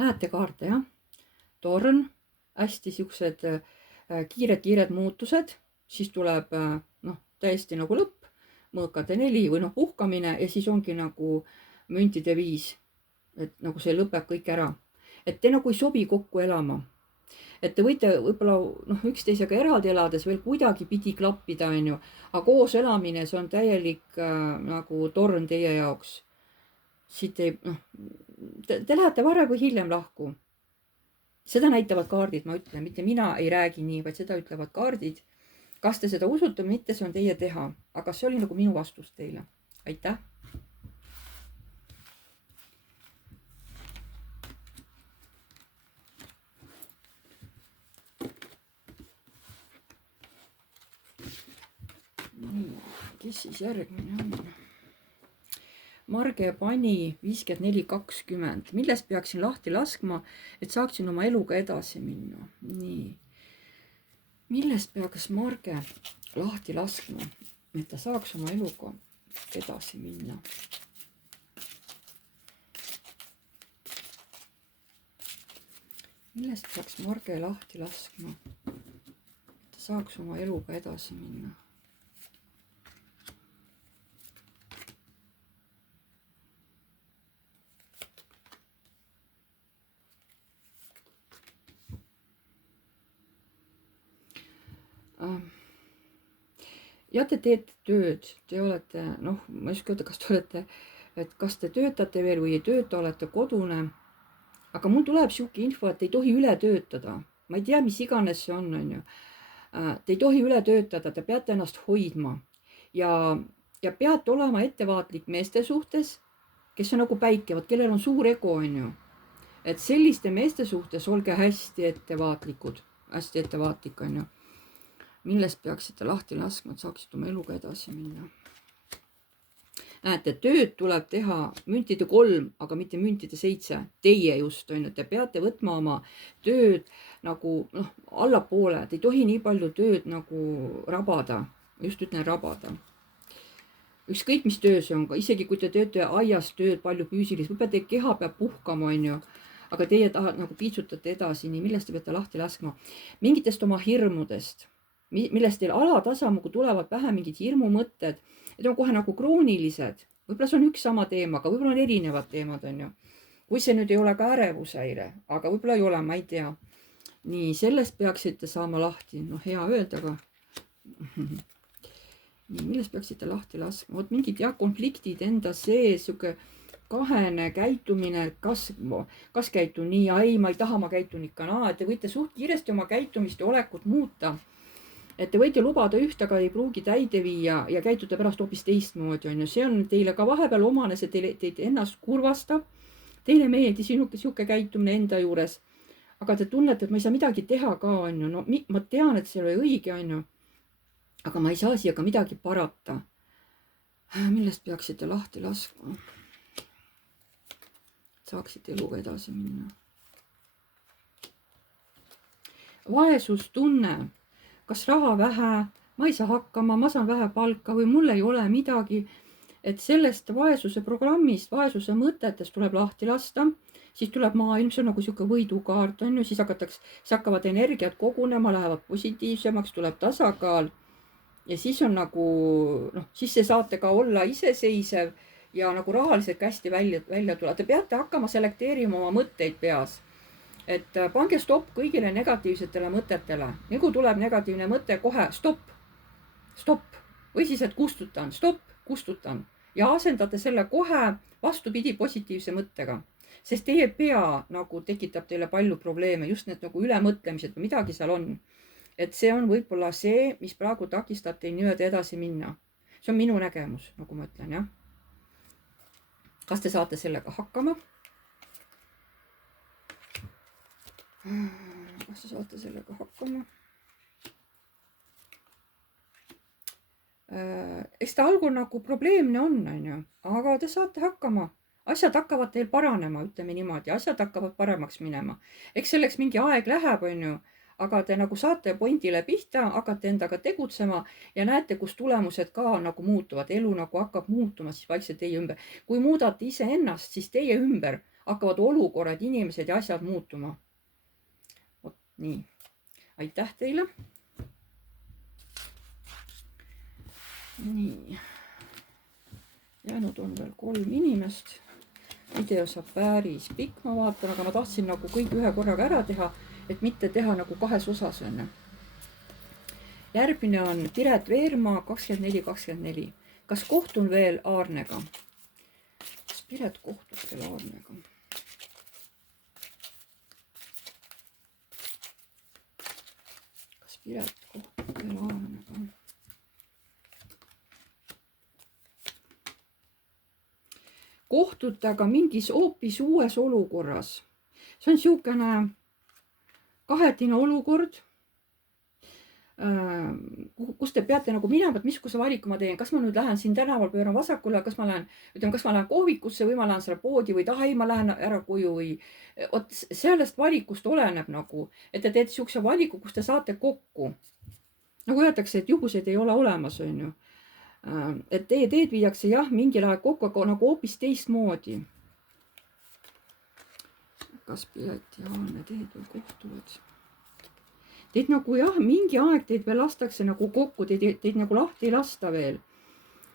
Näete kaarte, jah? Torn, hästi siuksed kiired muutused, siis tuleb noh, täiesti nagu lõpp, mõõkade 4 või noh, puhkamine ja siis ongi nagu müntide 5. Et nagu see lõpeb kõik ära. Et te nagu ei sobi kokku elama. Et te võite võib-olla noh, üksteisega eraldi elades veel kuidagi pidi klappida, on ju, aga koos elamine, see on täielik nagu torn teie jaoks. Siit ei, noh, te lähete varem või hiljem lahku. Seda näitavad kaardid, ma ütlen, mitte mina ei räägi nii, vaid seda ütlevad kaardid. Kas te seda usute või mitte, see on teie teha. Aga see oli nagu minu vastus teile. Aitäh! Nii. kes siis järgmine on? Marge pani 54-20. Millest peaksin lahti laskma, et saaksin oma eluga edasi minna? Nii. Millest peaks Marge lahti laskma, et ta saaks oma eluga edasi minna? Millest peaks Marge lahti laskma, et ta saaks oma eluga edasi minna? Ja te teete tööd, te olete, noh, ma ei oska öelda, kas te olete, et kas te töötate veel või ei tööta, olete kodune. Aga mul tuleb sihuke info, et ei tohi üle töötada. Ma ei tea, mis iganes see on ju. Te ei tohi üle töötada, te peate ennast hoidma. Ja peate olema ettevaatlik meeste suhtes, kes on nagu päike, kellel on suur ego, on ju. Et selliste meeste suhtes olge hästi ettevaatlikud, hästi ettevaatlik, on ju. Millest peaksite lahti laskma, et saaksite oma eluga edasi minna? Näete, tööd tuleb teha müntide 3, aga mitte müntide 7. Teie just, on ju, te peate võtma oma tööd nagu allapoole, et ei tohi nii palju tööd nagu rabada. Just ütlen rabada. Ükskõik, mis töö see on, isegi kui te teete aias tööd palju füüsilist, võib-olla teie keha peab puhkama, on ju, aga teie tahate nagu piitsutate edasi, nii millest te peate lahti laskma? Mingitest oma hirmudest, millest teil alatasa nagu tulevad pähe mingid hirmumõtted, et on kohe nagu kroonilised. Võib-olla see on üks sama teema, aga võib-olla on erinevad teemad, on ju. Kui see nüüd ei ole ka ärevushäire, aga võib-olla ei ole, ma ei tea. Nii, sellest peaksite saama lahti. Noh, hea öelda, aga nii, millest peaksite lahti laskma? Vot mingid konfliktid enda sees, siuke kahene käitumine, kas käitun nii ja ei, ma ei taha, ma käitun ikka naa, et te võite suht kiiresti oma käitumist ja olekut muuta. Et te võite lubada üht, aga ei pruugi täide viia ja käitute pärast hoopis teistmoodi, on ju. See on teile ka vahepeal omane, see teid ennast kurvastab. Teile meeldi sihuke käitumine enda juures. Aga te tunnete, et ma ei saa midagi teha ka, on ju. No ma tean, et see ei ole õige, on ju. Aga ma ei saa siia ka midagi parata. Millest peaksite lahti laskma? Saaksite eluga edasi minna. Vaesustunne. Kas raha vähe, ma ei saa hakkama, ma saan vähe palka või mul ei ole midagi. Et sellest vaesuse programmist, vaesuse mõtetest tuleb lahti lasta. Siis tuleb maailm, see on nagu sihuke võidukaart, on ju. Siis hakkavad energiat kogunema, lähevad positiivsemaks, tuleb tasakaal. Ja siis on nagu, siis te saate ka olla iseseisev ja nagu rahaliselt hästi välja tulla. Te peate hakkama selekteerima oma mõtteid peas. Et pange stopp kõigile negatiivsetele mõtetele. Nagu tuleb negatiivne mõte, kohe stopp. Või siis, et kustutan, kustutan. Ja asendate selle kohe vastupidi positiivse mõttega. Sest teie pea nagu tekitab teile palju probleeme, just need nagu ülemõtlemised või midagi seal on. Et see on võib-olla see, mis praegu takistab teil nii-öelda edasi minna. See on minu nägemus, nagu ma ütlen, jah. Kas te saate sellega hakkama? Kas te saate sellega hakkama? Eks ta algul nagu probleemne on ju, aga te saate hakkama. Asjad hakkavad teil paranema, ütleme niimoodi, asjad hakkavad paremaks minema. Eks selleks mingi aeg läheb, on ju, aga te nagu saate pointile pihta, hakkate endaga tegutsema ja näete, kus tulemused ka nagu muutuvad. Elu nagu hakkab muutuma siis vaikselt teie ümber. Kui muudate ise ennast, siis teie ümber hakkavad olukorrad, inimesed ja asjad muutuma. Nii, aitäh teile. Nii, jäänud on veel 3 inimest. Video saab päris pikk, ma vaatan, aga ma tahtsin nagu kõik ühe korraga ära teha, et mitte teha nagu 2 osas enne. Järgmine on Piret Veermaa 24-24. Kas kohtun veel Aarnega? Kas Piret kohtub veel Aarnega? Piret kohtub veel Aarnega. Kohtute aga mingis hoopis uues olukorras. See on siukene kahetine olukord. kus te peate nagu minema, et missuguse valiku ma teen, kas ma nüüd lähen siin tänaval, pööran vasakule, kas ma lähen kohvikusse või ma lähen selle poodi või ei, ma lähen ära koju või vot sellest valikust oleneb nagu, et te teete siukse valiku, kus te saate kokku. nagu öeldakse, et juhuseid ei ole olemas, on ju. et teie teed viiakse jah, mingil ajal kokku, aga nagu hoopis teistmoodi. kas Piret ja Aane teed veel kohtuvad? Teid nagu jah, mingi aeg teid veel lastakse nagu kokku, teid nagu lahti ei lasta veel.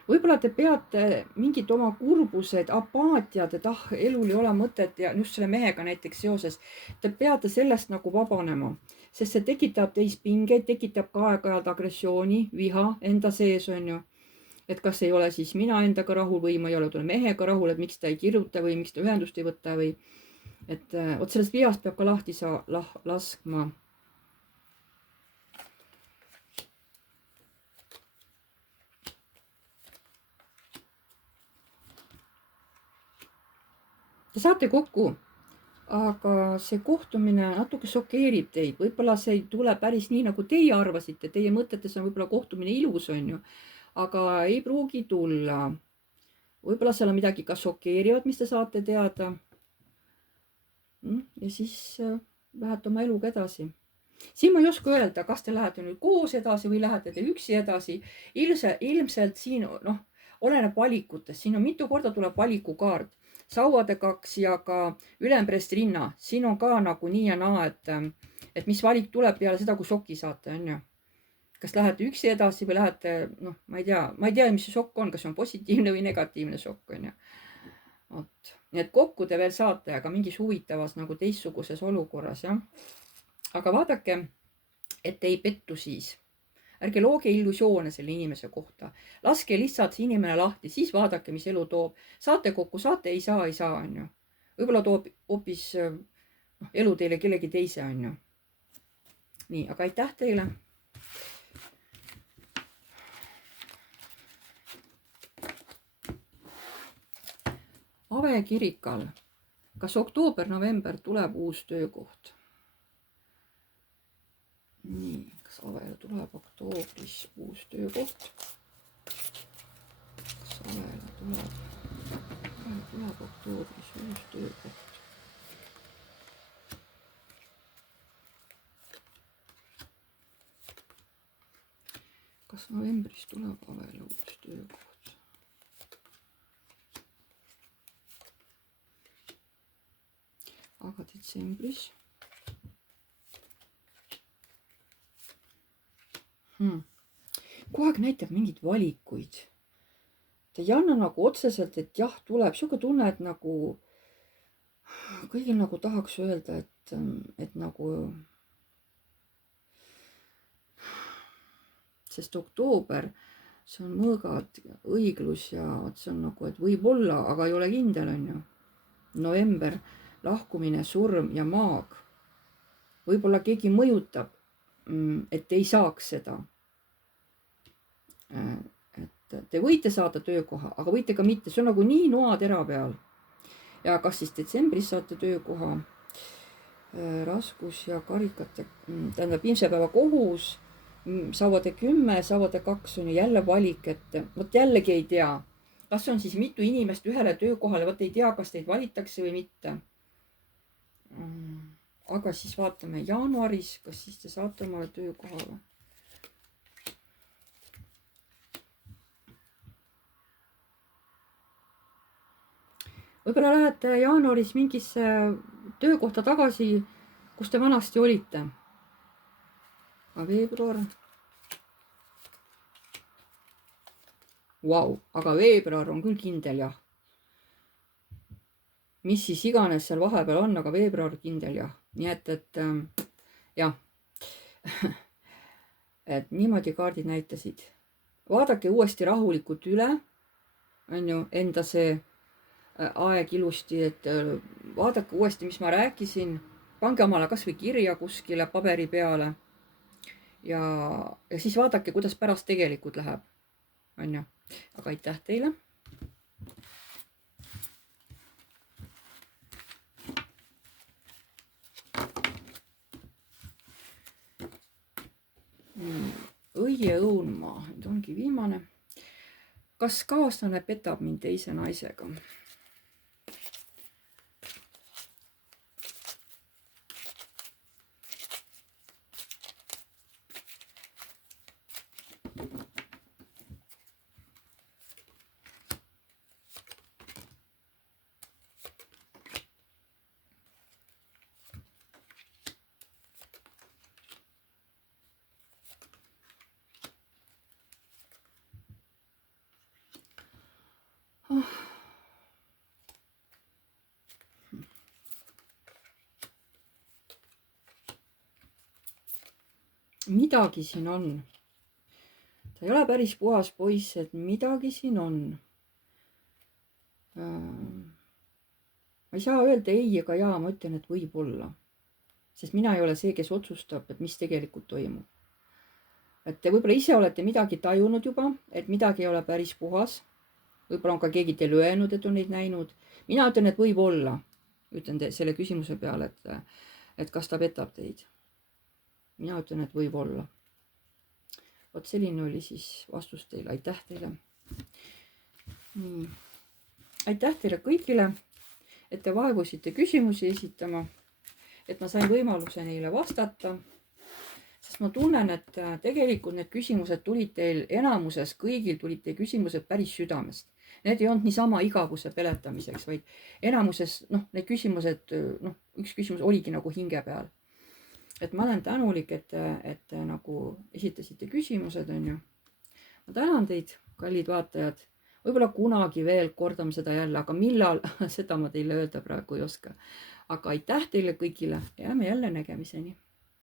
võib-olla te peate mingid oma kurbused, apaatiad, et elul ei ole mõtet ja just selle mehega näiteks seoses, te peate sellest nagu vabanema, sest see tekitab teis pingeid, tekitab ka aeg-ajalt agressiooni, viha enda sees, on ju. et kas ei ole siis mina endaga rahul või ma ei ole selle mehega rahul, et miks ta ei kirjuta või miks ta ühendust ei võta või et vot sellest vihast peab ka lahti laskma. Te saate kokku, aga see kohtumine natuke šokeerib teid, võib-olla see ei tule päris nii, nagu teie arvasite, teie mõtetes on võib-olla kohtumine ilus, on ju, aga ei pruugi tulla. võib-olla seal on midagi ka šokeerivat, mis te saate teada. ja siis lähete oma eluga edasi. siin ma ei oska öelda, kas te lähete nüüd koos edasi või lähete te üksi edasi. ilmselt siin oleneb valikutest, siin on mitu korda tuleb valikukaart. sauade 2 ja ka ülempressrinna, siin on ka nagu nii ja naa, et mis valik tuleb peale seda, kui šoki saate, on ju. kas lähete üksi edasi või lähete, ma ei tea, mis see šokk on, kas see on positiivne või negatiivne šokk, on ju. vot, nii et kokku te veel saate, aga mingis huvitavas nagu teistsuguses olukorras, jah. aga vaadake, et ei pettu siis. ärge looge illusioone selle inimese kohta. laske lihtsalt see inimene lahti, siis vaadake, mis elu toob. saate kokku, saate, ei saa, on ju. võib-olla toob hoopis elu teile kellegi teise, on ju. nii, aga aitäh teile. Ave Kirikal. kas oktoober-november tuleb uus töökoht? nii, kas Avele tuleb oktoobris uus töökoht? kas Avele tuleb oktoobris uus töökoht? kas novembris tuleb Avele uus töökoht? aga detsembris? kogu aeg näitab mingeid valikuid. ta ei anna nagu otseselt, et jah, tuleb sihuke tunne, et nagu kõigil nagu tahaks öelda, et nagu, sest oktoober, see on mõõgad, õiglus ja see on nagu, et võib-olla, aga ei ole kindel, on ju. november, lahkumine, surm ja maag. võib-olla keegi mõjutab, et ei saaks seda. et te võite saada töökoha, aga võite ka mitte, see on nagu nii noatera peal. ja kas siis detsembris saate töökoha? raskus ja karikate, tähendab viimse päeva kohus, sauade 10, sauade 2 on ju jälle valik, et vot jällegi ei tea, kas on siis mitu inimest ühele töökohale, vot ei tea, kas teid valitakse või mitte. aga siis vaatame jaanuaris, kas siis te saate omale töökoha või? võib-olla lähete jaanuaris mingisse töökohta tagasi, kus te vanasti olite. aga veebruar. Vau, aga veebruar on küll kindel, jah. mis siis iganes seal vahepeal on, aga veebruar kindel, jah. nii et jah. et niimoodi kaardid näitasid. vaadake uuesti rahulikult üle, on ju, enda see aeg ilusti, et vaadake uuesti, mis ma rääkisin, pange omale kasvõi kirja kuskile paberi peale ja siis vaadake, kuidas pärast tegelikult läheb, on ju. aga aitäh teile. Teie õunmaa, nüüd ongi viimane. Kas kaaslane petab mind teise naisega? Midagi siin on. Ta ei ole päris puhas poiss, et midagi siin on. Ma ei saa öelda ei ega jaa, ma ütlen, et võib olla. Sest mina ei ole see, kes otsustab, et mis tegelikult toimub. Et te võib-olla ise olete midagi tajunud juba, et midagi ei ole päris puhas. Võib-olla on ka keegi teile öelnud, et on neid näinud. Mina ütlen, et võib olla. Ütlen selle küsimuse peale, et kas ta petab teid. Mina ütlen, et võib olla. Vot selline oli siis vastus teile. Aitäh teile. Nii. Aitäh teile kõigile, et te vaevusite küsimusi esitama, et ma sain võimaluse neile vastata. Sest ma tunnen, et tegelikult need küsimused tulid teil enamuses, kõigil tulid teie küsimused päris südamest. Need ei olnud niisama igavuse peletamiseks, vaid enamuses, need küsimused, üks küsimus oligi nagu hinge peal. Et ma olen tänulik, et nagu esitasite küsimused, on ju. Ma tänan teid, kallid vaatajad. Võib-olla kunagi veel kordame seda jälle, aga millal, seda ma teile öelda praegu ei oska. Aga aitäh teile kõigile ja jääme jälle nägemiseni.